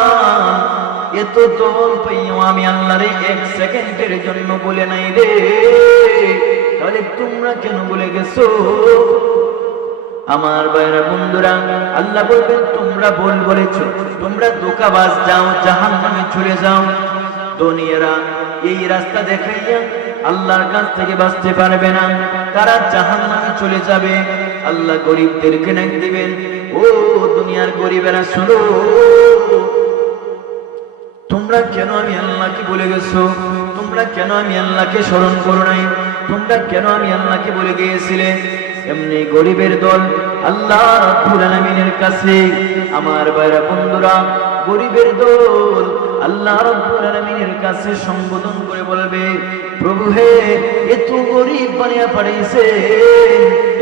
এত ধন পাইও আমি আল্লাহরে 1 সেকেন্ডের জন্য বলে নাই রে, তাহলে তোমরা কেন ভুলে গেছো? আমার ভাইরা বন্ধুরা, আল্লাহ বলবেন তোমরা ভুল বলেছো, তোমরা ধোঁকাবাজ, যাও জাহান্নামে চলে যাও। দুনিয়ারা এই রাস্তা দেখাইয়া আল্লাহর কাছ থেকে বাঁচতে পারবে না, তারা জাহান্নামে চলে যাবে। আল্লাহ গরিবদেরকে ডাক দিবেন, ও দুনিয়ার গরিবেরা শোনো, তোমরা কেন আমি আল্লাহকে ভুলে গেছো? তোমরা কেন আমি আল্লাহকে স্মরণ করো নাই? তোমরা কেন আমি আল্লাহকে ভুলে গিয়েছিলে? এমনি গরিবের দল আল্লাহ রাব্বুল আলামিনের কাছে, আমার ভাইরা বন্ধুরা, গরিবের দল আল্লাহ রাব্বুল আলামিনের কাছে সম্বোধন করে বলবে, প্রভু হে, এত গরিব বানিয়ে পাঠাইছে,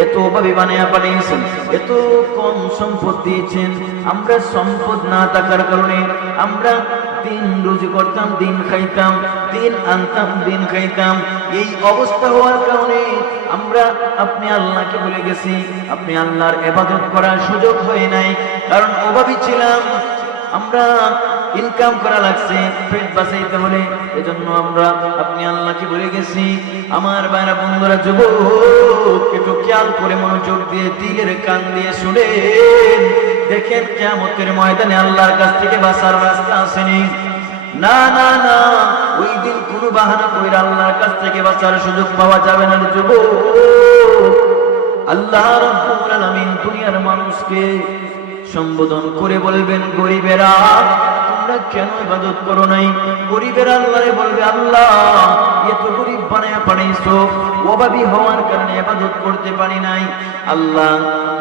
এত অভাবী বানিয়ে পাঠাইছেন, এত কম সম্পদ দিয়েছেন। আমরা সম্পদ না থাকার কারণে আমরা দিন রুজি করতাম, দিন খাইতাম, দিন আনতাম, দিন খাইতাম। এই অবস্থা হওয়ার কারণে আমরা আপনি আল্লাহকে ভুলে গেছি, আপনি আল্লাহর ইবাদত করার সুযোগ হয় নাই, কারণ অভাবী ছিলাম। আমরা ইনকাম করা লাগছে, পেট বাঁচাইতে হলে, এজন্য আমরা আপনি আল্লাহকে ভুলে গেছি। আমার ভাইরা বন্ধুরা, যুবক, একটু খেয়াল করে মনোযোগ দিয়ে দিলের কান দিয়ে শুনেন, দেখেন কিয়ামতের ময়দানে আল্লাহর কাছ থেকে বাঁচার রাস্তা আসেনি। না না না, ওই দিন কোনো বাহানা কইরা আল্লাহর কাছ থেকে বাঁচার সুযোগ পাওয়া যাবে না যুবক। আল্লাহ রাব্বুল আলামিন দুনিয়ার মানুষকে সম্বোধন করে বলবেন, গরিবেরা তোমরা কেন ইবাদত করো নাই? গরিবেরা আল্লাহরে বলবে, আল্লাহ এত গরিব বানায়া পাঠাইছো, অভাবী হওয়ার কারণে ইবাদত করতে পারি নাই। আল্লাহ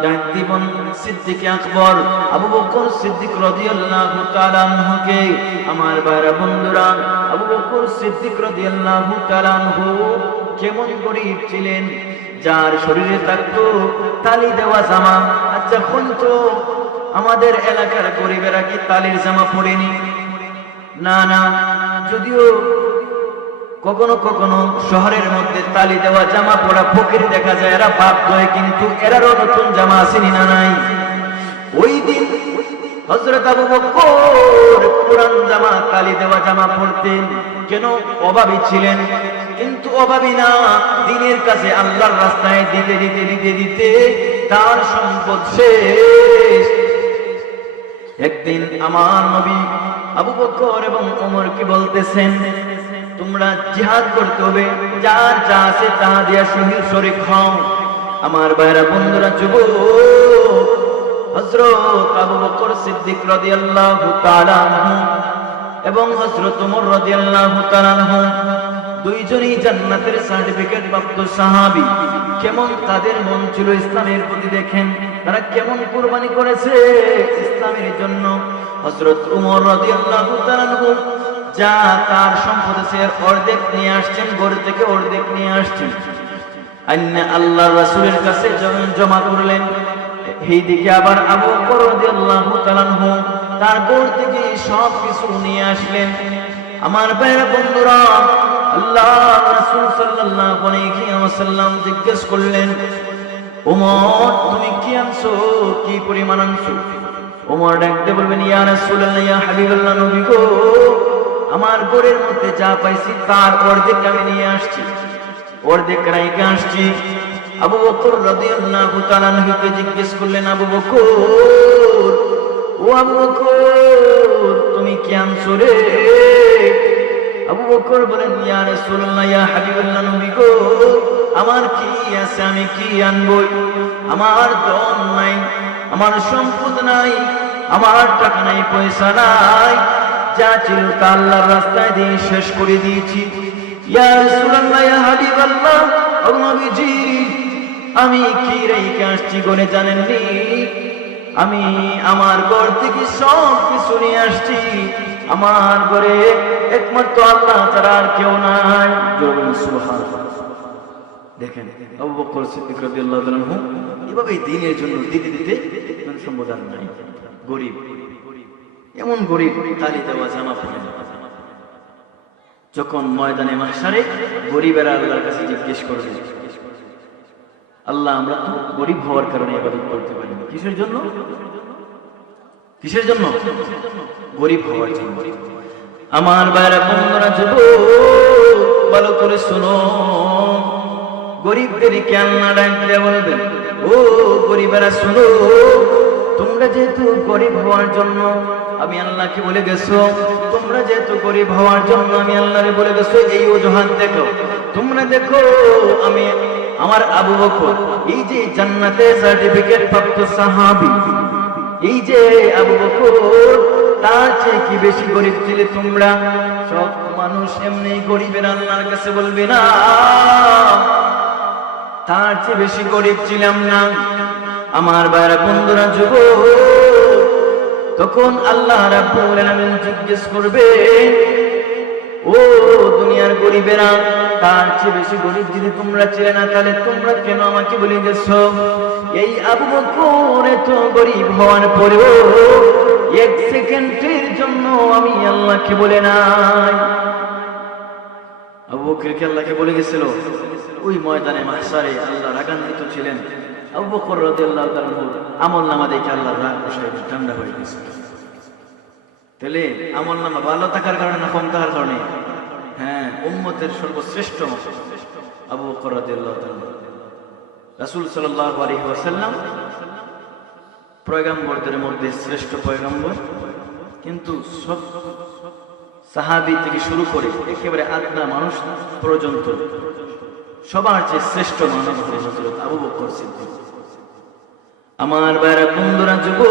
ডাক দিবেন সিদ্দিক আকবর আবু বকর সিদ্দিক রাদিয়াল্লাহু তাআলা আনহুকে। আমার ভাইরা বন্ধুরা, আবু বকর সিদ্দিক রাদিয়াল্লাহু তাআলা আনহু কেমন গরিব ছিলেন, যার শরীরে থাকতো তালি দেওয়া জামা। আচ্ছা তো আমাদের এলাকার গরিবেরা কি তালির জামা পরেনি? না না, যদিও কখনো কখনো শহরের মধ্যে তালি দেওয়া জামা পরা ফকির দেখা যায়, এরা বাধ্য হয়, কিন্তু এরারও নতুন জামা আসেনি না নাই? ওই দিন হযরত আবু বকর পুরান জামা, তালি দেওয়া জামা পরতেন। কেন? অভাবী ছিলেন। কিন্তু অভাবী না, দিনের কাছে আল্লাহর রাস্তায় দিতে দিতে দিতে দিতে তার সম্পদ শেষ। একদিন আমার নবী আবু বকর এবং ওমরকে বলতেছেন, তোমরা জিহাদ করতে হবে, যার যা আছে তা দিয়া শহীদ শরীক হও। আমার ভাইরা বন্ধুরা, যুবক, হযরত আবু বকর সিদ্দিক রাদিয়াল্লাহু তাআলা আনহু এবং হযরত ওমর রাদিয়াল্লাহু তাআলা আনহু দুইজনই জান্নাতের সার্টিফিকেট প্রাপ্ত সাহাবী। কেমন তাদের মন ছিল ইসলামের প্রতি, দেখেন তারা কেমন কুরবানি করেছে ইসলামের জন্য। হযরত ওমর রাদিয়াল্লাহু তাআলা আনহু যা তার সম্পদ আছে অর্ধেক নিয়ে আসছেন, ঘর থেকে অর্ধেক নিয়ে আসছেন, আল্লাহর রাসূলের কাছে জমা করলেন। এই দিকে আবার আবু বকর রাদিয়াল্লাহু তাআলা আনহু তার ঘর থেকে সব কিছু নিয়ে আসলেন। আমার ভাইরা বন্ধুরা, আল্লাহর রাসূল সাল্লাল্লাহু আলাইহি ওয়াসাল্লাম জিজ্ঞেস করলেন, ওমর তুমি কি আনছো, কি পরিমাণ আনছো? ওমর ডাকতে বলবেন, ইয়া রাসূলুল্লাহ, ইয়া হাবিবাল্লাহ, নবী গো, আমার ঘরের মধ্যে যা পাইছি তার অর্ধেক আমি নিয়ে আসছি, অর্ধেক রাইখে আসছি। আবু বকর রাদিয়াল্লাহু তাআলা আনহুকে জিজ্ঞেস করলেন, আবু বকর, ও আবু বকর তুমি কি আনছো রে? আবু বকর বলেন, ইয়া রাসূলুল্লাহ, ইয়া হাবিবাল্লাহ, নবী গো, আমার কি আছে, আমি কি আনবো? আমার ধন নাই, আমার সম্পদ নাই, আমার টাকা নাই, পয়সা নাই, যা ছিল তা আল্লাহর রাস্তায় দিয়ে শেষ করে দিয়েছি। ইয়া রাসূলুল্লাহ, ইয়া হাবিবাল্লাহ, ও নবীজি, আমি কি রেখে আসছি গনে জানেননি? আমি আমার ঘর থেকে সব কিছু নিয়ে আসছি। আমার ঘরে একমাত্র আল্লাহ ছাড়া আর কেউ নাই। সুবহানাল্লাহ। দেখেন আবু বকর সিদ্দিক রাদিয়াল্লাহু তাআলা আনহু এভাবে দ্বীনের জন্য দিতে দিতে সম্বোধন নাই, গরিব, এমন গরিব তালি দেওয়া জামা পরে। যখন ময়দানে মাহশারে গরিবেরা আল্লাহর কাছে জিজ্ঞেস করবে, আল্লাহ আমরা তো গরিব হওয়ার কারণে ইবাদত করতে পারি না, কিসের জন্য? কিসের জন্য? গরিব হওয়ার জন্য। আমার ভাইরা বন্ধুরা, যুবক, ভালো করে শুনো, গরিবদেরকে আল্লাহ ডাক দিয়ে বলবেন, ও গরিবেরা শুনো, তোমরা যেহেতু গরিব হওয়ার জন্য আমি আল্লাহকে বলে গেছো, তোমরা যেহেতু গরিব হওয়ার জন্য আমি আল্লাহরে বলে গেছো, এই অজুহাত দেখো, তোমরা দেখো আমি আমার আবু বকর এই যে জান্নাতে সার্টিফিকেট প্রাপ্ত সাহাবী, এই যে আবু বকর তার চেয়ে কি বেশি গরিব ছিলে তোমরা? সব মানুষ এমনি গরিবের আল্লাহর কাছে বলবে না তার চেয়ে বেশি গরিব ছিলাম না। আমার ভাইরা বন্ধুরা, যুবক, তখন আল্লাহ রাব্বুল আলামিন জিজ্ঞেস করবে, ও দুনিয়ার গরিবেরা, তার চেয়ে বেশি গরিব যদি তোমরা ছিলে না, তাহলে তোমরা কেন আমাকে বলে গেছো? এই আবু বকর এত গরিব হওয়ার পরেও এক সেকেন্ডের জন্য আমি আল্লাহকে বলে নাই। আবু বকরকে আল্লাহকে বলে গেছিল, ওই ময়দানে মাহশারে আল্লাহ রাগান্বিত ছিলেন। আবু বকর রাদিয়াল্লাহু তাআলা আমলনামা দেখে আল্লাহর রাগ বসায় ঠান্ডা হয়ে গেছে। তাহলে আমলনামা ভালো থাকার কারণে না কম থাকার কারণে? হ্যাঁ, উম্মতের সর্বশ্রেষ্ঠ আবু বকর রাদিয়াল্লাহু তাআলা। রাসূল সাল্লাল্লাহু আলাইহি ওয়াসাল্লাম পয়গম্বরদের মধ্যে শ্রেষ্ঠ পয়গম্বর, কিন্তু সব সাহাবী থেকে শুরু করে একেবারে আদনা মানুষ পর্যন্ত সবার চেয়ে শ্রেষ্ঠ মানুষ হলেন হযরত আবু বকর সিদ্দিক। আমার ভাইরা বন্ধুরা, যুবক,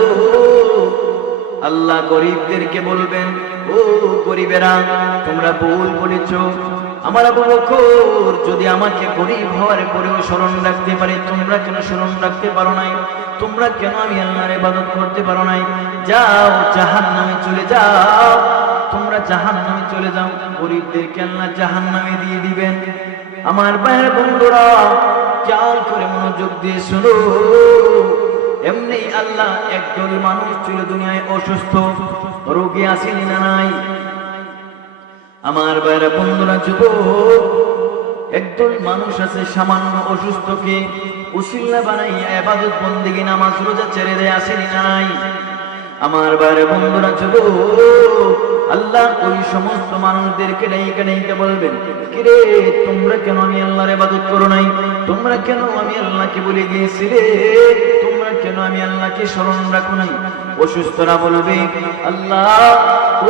আল্লাহ গরিবদেরকে বলবেন, ও গরিবেরা, তোমরা ভুল বলেছ। আমার আবু বকর যদি আমাকে গরিব হওয়ার পরেও স্মরণ রাখতে পারে, তোমরা কেন স্মরণ রাখতে পারো নাই? তোমরা কেন আমি আল্লাহর ইবাদত করতে পারো নাই? যাও জাহান্নামে চলে যাও, তোমরা জাহান্নামে চলে যাও। গরিবদেরকে আল্লাহ জাহান্নামে দিয়ে দিবেন। আমার ভাইয়ের বন্ধুরা, খেয়াল করে মনোযোগ দিয়ে শোনো। এমনি আল্লাহ একদল মানুষ ছিল দুনিয়ায় অসুস্থ, রোগী আসেনি না নাই? আমার ভাইয়ের বন্ধুরা, যুবক, একদল মানুষ আছে সামান্য অসুস্থকে উসিলা বানাইয়া ইবাদত বন্দেগী নামাজ রোজা ছেড়ে দেয়, আসেনি না নাই? আমার ভাইয়ের বন্ধুরা, যুবক, আল্লাহ ওই সমস্ত মানুষদেরকে ডাইকা বলবেন, কিরে তোমরা কেন আমি আল্লাহর ইবাদত করো নাই? তোমরা কেন আমি আল্লাহকে বলে গিয়েছিলে? তোমরা কেন আমি আল্লাহকে স্মরণ রাখো নাই? অসুস্থরা বলবে, আল্লাহ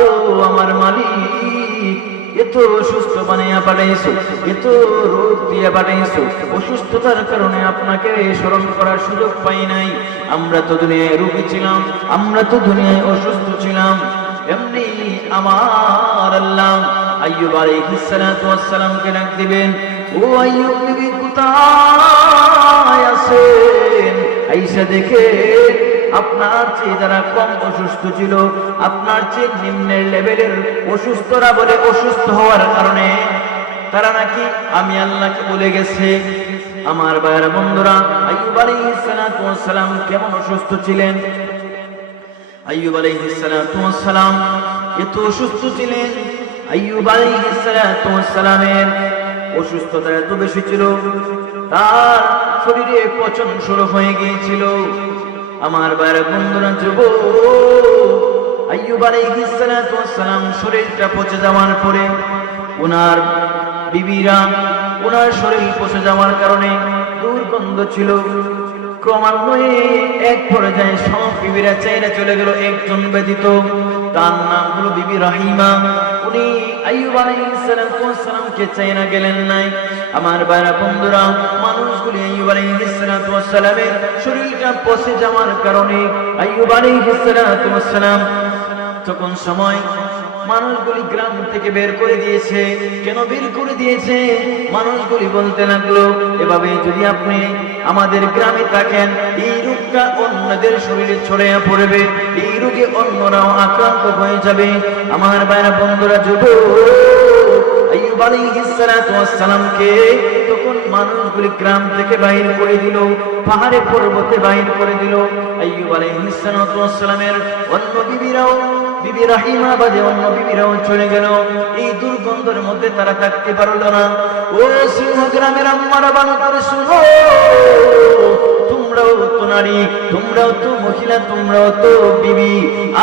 ও আমার মালিক, এত অসুস্থ বানাইয়া পাঠাইছো, এত রোগ দিয়ে পাঠাইছো, অসুস্থতার কারণে আপনাকে স্মরণ করার সুযোগ পাই নাই। আমরা তো দুনিয়ায় রোগী ছিলাম, আমরা তো দুনিয়ায় অসুস্থ ছিলাম। এমনি আমার আল্লাহ আইয়ুব আলাইহিস সালাতু ওয়াস সালামকে ডাক দিবেন, ও আইয়ুব নবী কোথায় আছেন? আইসা দেখে আপনার চেয়ে যারা কম অসুস্থ ছিল, আপনার চেয়ে নিম্নের লেভেলের অসুস্থরা বলে অসুস্থ হওয়ার কারণে তারা নাকি আমি আল্লাহকে বলে গেছে। আমার ভাইয়েরা বন্ধুরা, আইয়ুব আলাইহিস সালাতু ওয়াস সালাম কেমন অসুস্থ ছিলেন? আইয়ুব আলাইহিস সালাতু ওয়াস সালাম এত অসুস্থ ছিলেন, আইয়ুব আলাইহিস সালাতু ওয়াস সালামের অসুস্থতা এত বেশি ছিল, তার শরীরে পচন শুরু হয়ে গিয়েছিল। আমার ভাইয়েরা বন্ধুরা, যুবক, আইয়ুব আলাইহিস সালাতু ওয়াস সালাম শরীরটা পচে যাওয়ার পরে ওনার বিবিরা ওনার শরীর পচে যাওয়ার কারণে দুর্গন্ধ ছিল। ক্রমান্বয়ে এক পর্যায়ে সব বিবিরা চাইরা চলে গেল, একজন ব্যতীত, তার নাম হলো বিবি রহিমা। উনি আইয়ুব আলাইহিস সালামকে চাইরা গেলেন নাই। আমার ভাইরা বন্ধুরা, মানুষগুলি আইয়ুব আলাইহিস সালামের শরীরটা পচে যাওয়ার কারণে আইয়ুব আলাইহিস সালাম তখন সময় মানুষগুলি গ্রাম থেকে বের করে দিয়েছে। কেন বের করে দিয়েছে? মানুষগুলি বলতে লাগলো, এভাবে যদি আপনি আমাদের গ্রামে থাকেন, এই রোগটা অন্যদের শরীরে ছড়িয়ে পড়বে, এই রোগে অন্যরাও আক্রান্ত হয়ে যাবে। আমার ভাইরা বন্ধুরা, যুবক, আইয়ুব আলাইহিস সালামকে তখন মানুষগুলি গ্রাম থেকে বাহির করে দিল, পাহাড়ে পর্বতে বাহির করে দিল। আইয়ুব আলাইহিস সালামের অন্য বিবিরাও, বিবি রহিমা বাদে অন্য বিবিরাও চলে গেল। এই দুর্গন্ধের মধ্যে তারা থাকতে পারল না। ও সিংহ গ্রামের আম্মারা, বানো করে শুনো, তোমরাও তো না নারী, তোমরাও তো মহিলা, তোমরাও তো বিবি,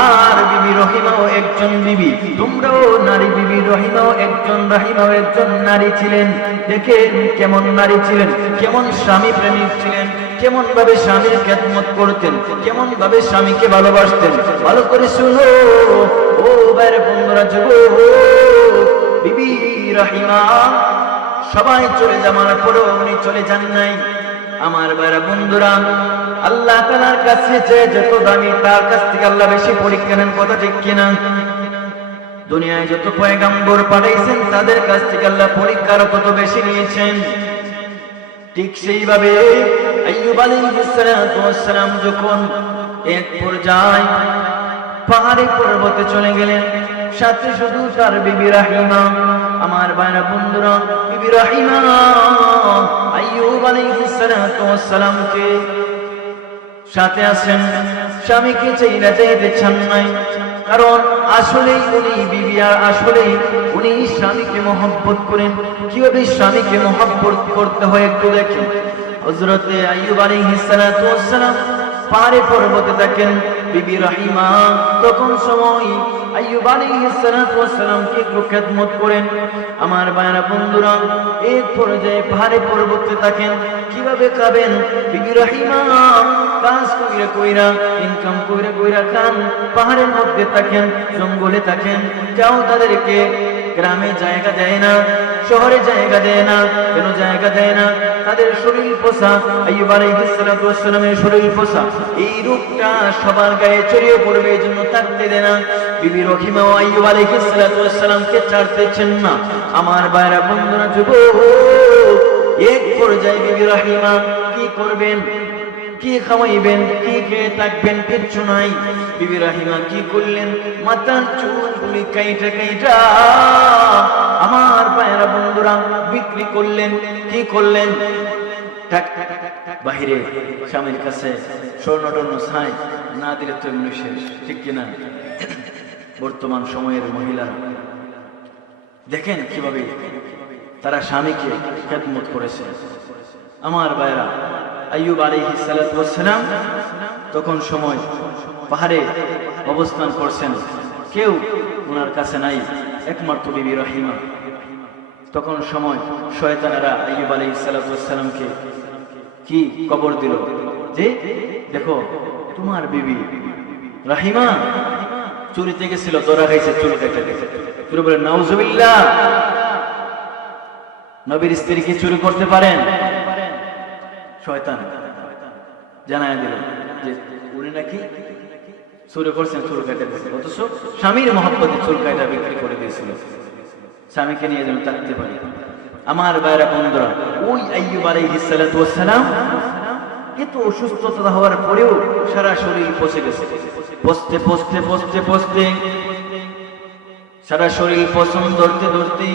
আর বিবি রহিমাও একজন বিবি, তোমরাও নারী, বিবি রহিমাও একজন নারী ছিলেন। দেখেন কেমন নারী ছিলেন, কেমন স্বামী প্রেমিক ছিলেন, কেমন ভাবে স্বামীর খেদমত করতেন, কেমন ভাবে স্বামীকে ভালোবাসতেন। ভালো করে শুনো ও ভাইয়ের বন্ধুরা, যুবক, বিবি রহিমা সবাই চলে যাওয়ার পরেও উনি চলে যান নাই। আমার ভাইয়েরা বন্ধুরা, আল্লাহ তাআলার কাছে যে যত দামি তার কাছ থেকে আল্লাহ বেশি পরীক্ষা নেন, কথা ঠিক কিনা? দুনিয়ায় যত পয়গম্বর পাঠাইছেন তাদের কাছ থেকে আল্লাহ পরীক্ষার তত বেশি নিয়েছেন। ঠিক সেইভাবে আইয়ুব আলাইহিস সালাম যখন এক পর্যায়ে পাহাড়ে পর্বতে চলে গেলেন, সাথে শুধু তার বিবি রাহিমা। আমার ভাইরা বন্ধুরা, বিবি রাহিমা আইয়ুব আলাইহিস সালামকে সাথে আছেন, স্বামীকে চাইরা যাইতে চান নাই, কারণ আসলেই উনি বিবি, আর আসলেই উনি স্বামীকে মহব্বত করেন। কিভাবে স্বামীকে মহব্বত করতে হয় একটু দেখেন। হযরতে আইয়ুব আলাইহিস সালাম পাহাড়ে পর্বতে থাকেন, বিবি রাহিমা তখন সময় আইয়ুব আলাইহিস সালামকে একটু খেদমত করেন। আমার ভাইরা বন্ধুরা, এক পর্যায়ে পাহাড়ে পর্বতে থাকেন, কিভাবে খাবেন? বিবি রাহিমা কাজ কইরা ইনকাম কইরা খান, পাহাড়ের মধ্যে থাকেন, জঙ্গলে থাকেন, কেউ তাদেরকে গ্রামে জায়গা দেয় না, শহরে জায়গা দেয় না। কেন জায়গা দেয় না? তাদের শরীর পোষা, আইয়ুব আলাইহিস সালামের শরীর পোষা, এই রূপটা সবার গায়ে ছড়িয়ে পড়বে, এই জন্য থাকতে দেয় না। বিবি রহিমা ও আইয়ুব আলাইহিস সালামকে ছাড়তেছেন না। আমার ভাইরা বন্ধুরা, যুবক, এক পর্যায়ে বিবি রহিমা কি করবেন, কি খাওয়াইবেন, কি খেয়ে থাকবেন, কিচ্ছু নাই। বিবি রাহিমা কি করলেন? মাথার চুলগুলি কাইটা আমার ভাইয়েরা বন্ধুরা বিক্রি করলেন। কি করলেন? বাহিরে স্বামীর কাছে স্বর্ণ টর্ণ ছাই না দিলে তো এমনি শেষ, ঠিক কিনা? বর্তমান সময়ের মহিলারা দেখেন কিভাবে তারা স্বামীকে খেদমত করেছে। আমার ভাইয়েরা, আইয়ুব আলাইহিস সালাম তখন সময় পাহাড়ে অবস্থান করছেন, কেউ ওনার কাছে নাই, একমাত্র বিবি রহিমা। তখন সময় শয়তানেরা আইয়ুব আলাইহিস সালামকে কি কবর দিল যে দেখো তোমার বিবি রহিমা চুরিতে গেছিল, ধরা খাইছে, চুল কেটে গেছে। চুরি বলে নাউজুবিল্লাহ, নবীর স্ত্রী কি চুরি করতে পারেন? শয়তান জানায় দিল যে উনি নাকি চুরি করছেন, চুল কাটা দিয়েছিল, অথচ স্বামীর মহব্বতে চুল কাটা বিক্রি করে দিয়েছিল, স্বামীকে নিয়ে যেন থাকতে পারে। আমার ভাইরা বন্ধুরা, ওই আইয়ুব আলাইহিস সালাম এত অসুস্থতা হওয়ার পরেও সারা শরীর পচে গেছে, পচতে সারা শরীর পচন ধরতে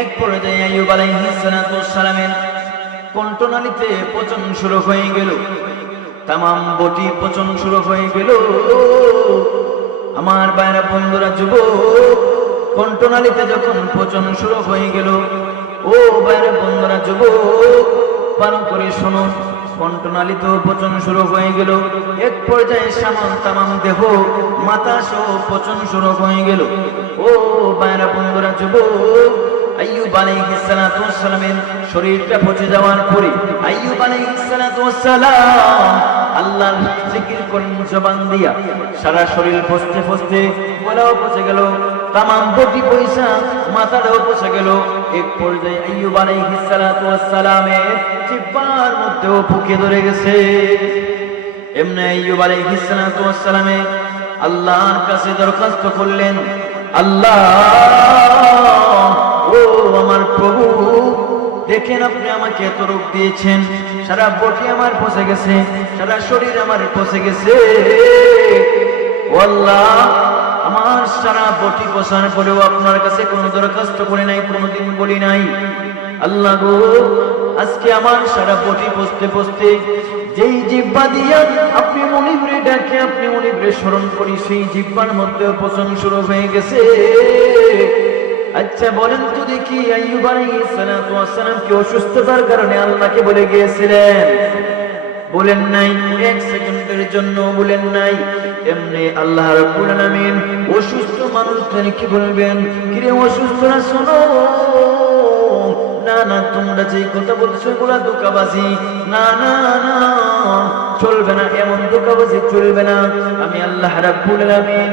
এক পর্যায়ে আইয়ুব আলাইহিস সালামের কণ্ঠনালীতে পচন শুরু হয়ে গেল, তামাম বডি পচন শুরু হয়ে গেল। আমার ভাইরা বন্ধুরা, যুবক, কণ্ঠনালীতে যখন পচন শুরু হয়ে গেল, ও ভাইরা বন্ধুরা, যুবক, ভালো করে শোনো, কণ্ঠনালীতেও পচন শুরু হয়ে গেল। এক পর্যায়ে তামাম দেহ, মাথা সহ পচন শুরু হয়ে গেল। ও ভাইরা বন্ধুরা, যুবক, আইয়ুব আলাইহিস সালামের শরীরটা পচে যাওয়ার পরে আইয়ুব আলাইহিস সালাম আল্লাহর জিকির করেন জবান দিয়া, সারা শরীর পচতে গলাও পচে গেল, তামাম বডি পয়সা, মাথাটাও পচে গেল। এক পর্যায়ে আইয়ুব আলাইহিস সালামের জিহ্বার মধ্যেও ফুঁকে ধরে গেছে। এমনি আইয়ুব আলাইহিস সালামে আল্লাহর কাছে দরখাস্ত করলেন, আল্লাহ, ও আমার প্রভু, দেখেন আপনি আমাকে এত রোগ দিয়েছেন, সারা বডি আমার পচে গেছে, সারা শরীর আমার পচে গেছে। ও আল্লাহ, আমার সারা বডি পচার পরেও আপনার কাছে কোনো দরখাস্ত করি নাই, কোনোদিন বলি নাই। আল্লাহ গো, আজকে আমার সারা বডি পচতে যেই জিহ্বা দিয়া আপনি মনিবরে ডাকে, আপনি মনিবরে স্মরণ করি, সেই জিহ্বার মধ্যেও পচন শুরু হয়ে গেছে। আচ্ছা বলেন তো দেখি, আইয়ুব আলাইহিস সালাম কি অসুস্থতার কারণে আল্লাহকে বলে গিয়েছিলেন? বলেন নাই, এক সেকেন্ডের জন্য বলেন নাই। এমনি আল্লাহ রাব্বুল আলামিন অসুস্থ মানুষকে কি বলবেন, কিরে অসুস্থরা শোনো, না না তোমরা যে কথা বলছো এগুলা ধোঁকাবাজি, না না না চলবে না, এমন ধোঁকাবাজি চলবে না। আমি আল্লাহ রাব্বুল আলামিন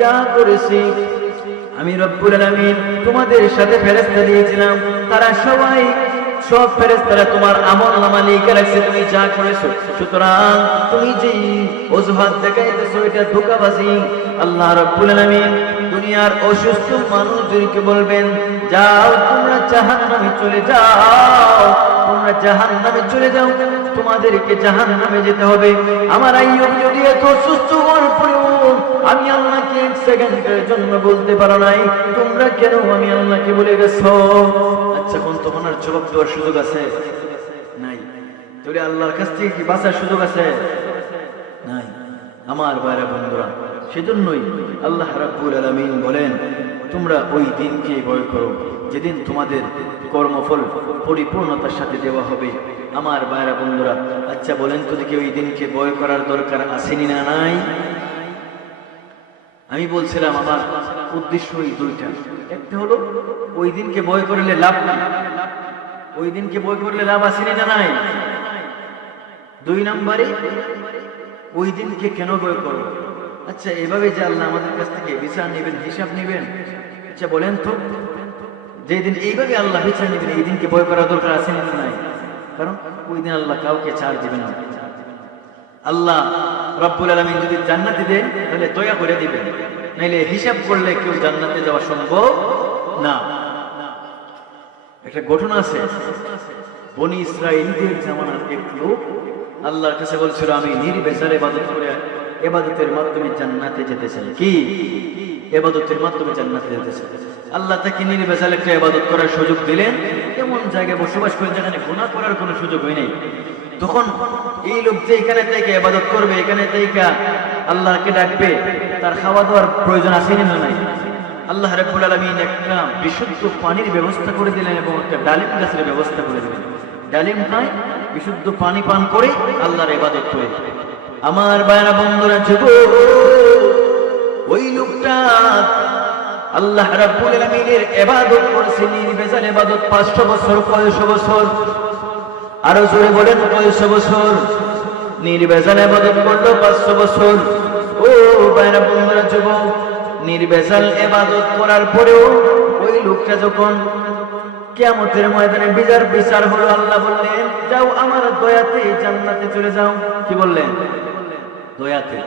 যা করেছি, আমি রব্বুল আলামিন তোমাদের সাথে ফেরেশতা দিয়েছিলাম, তারা সবাই সব ফেরেশতারা তোমার আমলনামা লিখে রাখছে তুমি যা করেছো। সুতরাং তুমি যে অজুহাত দেখাইতেছো এটা ধোঁকাবাজি। আল্লাহ রাব্বুল আলামিন দুনিয়ার অসুস্থ মানুষদেরকে বলবেন, যাও তোমরা জাহান্নামে চলে যাও, তোমরা জাহান্নামে চলে যাও, তোমাদেরকে জাহান্নামে যেতে হবে। আমার আইয়ুব যদি এত অসুস্থ হওয়ার পরেও আমি আল্লাহকে এক সেকেন্ডের জন্য বলতে পারো নাই, তোমরা কেন আমি আল্লাহকে বলে গেছো? আচ্ছা কোন তখন আর জবাব দেওয়ার সুযোগ আছে? নাই। তাহলে আল্লাহর কাছ থেকে কি বাঁচার সুযোগ আছে? নাই। আমার ভাইরা বন্ধুরা, সেজন্যই আল্লাহ রাব্বুল আলামিন বলেন, তোমরা ওই দিনকে ভয় করো যেদিন তোমাদের কর্মফল পরিপূর্ণতার সাথে দেওয়া হবে। আমার ভাইরা বন্ধুরা, আচ্ছা বলেন তো দেখি ওই দিনকে ভয় করার দরকার আসেনি না নাই? আমি বলছিলাম আমার উদ্দেশ্য ওই দুইটা। একটা হলো ওই দিনকে ভয় করলে লাভ নেই, ওই দিনকে ভয় করলে লাভ আসেনি না নাই? দুই নম্বরে ওই দিনকে কেন ভয় করবো? আচ্ছা এভাবে যে আল্লাহ আমাদের কাছ থেকে বিচার নেবেন, হিসাব নেবেন, আচ্ছা বলেন তো যেদিন এইভাবে আল্লাহ বিচার নেবেন এই দিনকে ভয় করার দরকার আছে না নাই? কারণ ওই দিন আল্লাহ কাউকে ছাড় দিবেন না। আল্লাহ রব্বুল আলামিন যদি জান্নাতে দেন তাহলে দয়া করে দিবেন, নাইলে হিসাব করলে কেউ জান্নাতে যাওয়া সম্ভব না। একটা ঘটনা আছে, বনি ইসরাঈলদের জামানার এক লোক আল্লাহর কাছে বলছিল আমি নির্বিচারে ইবাদত করে ইবাদতের মাধ্যমে জান্নাতে যেতে চাই। কি ইবাদতের মাধ্যমে জান্নাতে যেতে চাই। আল্লাহ তাকে নির্বিচারে একটা ইবাদত করার সুযোগ দিলেন, এমন জায়গায় বসবাস করে যেখানে গুনাহ করার কোনো সুযোগ হয় নাই। তখন এই লোক যে এখানে থেকে ইবাদত করবে, এখানে থেকে আল্লাহকে ডাকবে, তার খাওয়া দাওয়ার প্রয়োজন আছে না নাই? আল্লাহ রাব্বুল আলামিন একটা বিশুদ্ধ পানির ব্যবস্থা করে দিলেন এবং একটা ডালিম গাছের ব্যবস্থা করে দিলেন। ডালিম খায়, বিশুদ্ধ পানি পান করে আল্লাহর ইবাদত করে। আমার ভাইরা বন্ধুরা, যুবক ওই লোকটা আল্লাহ রাব্বুল আলামিনের ইবাদত করছে, নির্বিচারে ইবাদত 500 বছর, 500 বছর, আরো জোরে বলেন 500 বছর নির্বিচারে ইবাদত করলো, 500 বছর। ও ভাইরা বন্ধুরা, যুবক নির্বিচার ইবাদত করার পরেও ওই লোকটা যখন কিয়ামতের ময়দানে বিচার হলো, আল্লাহ বললেন যাও আমার দয়াতে জান্নাতে চলে যাও। কি বললেন? দয়াতে।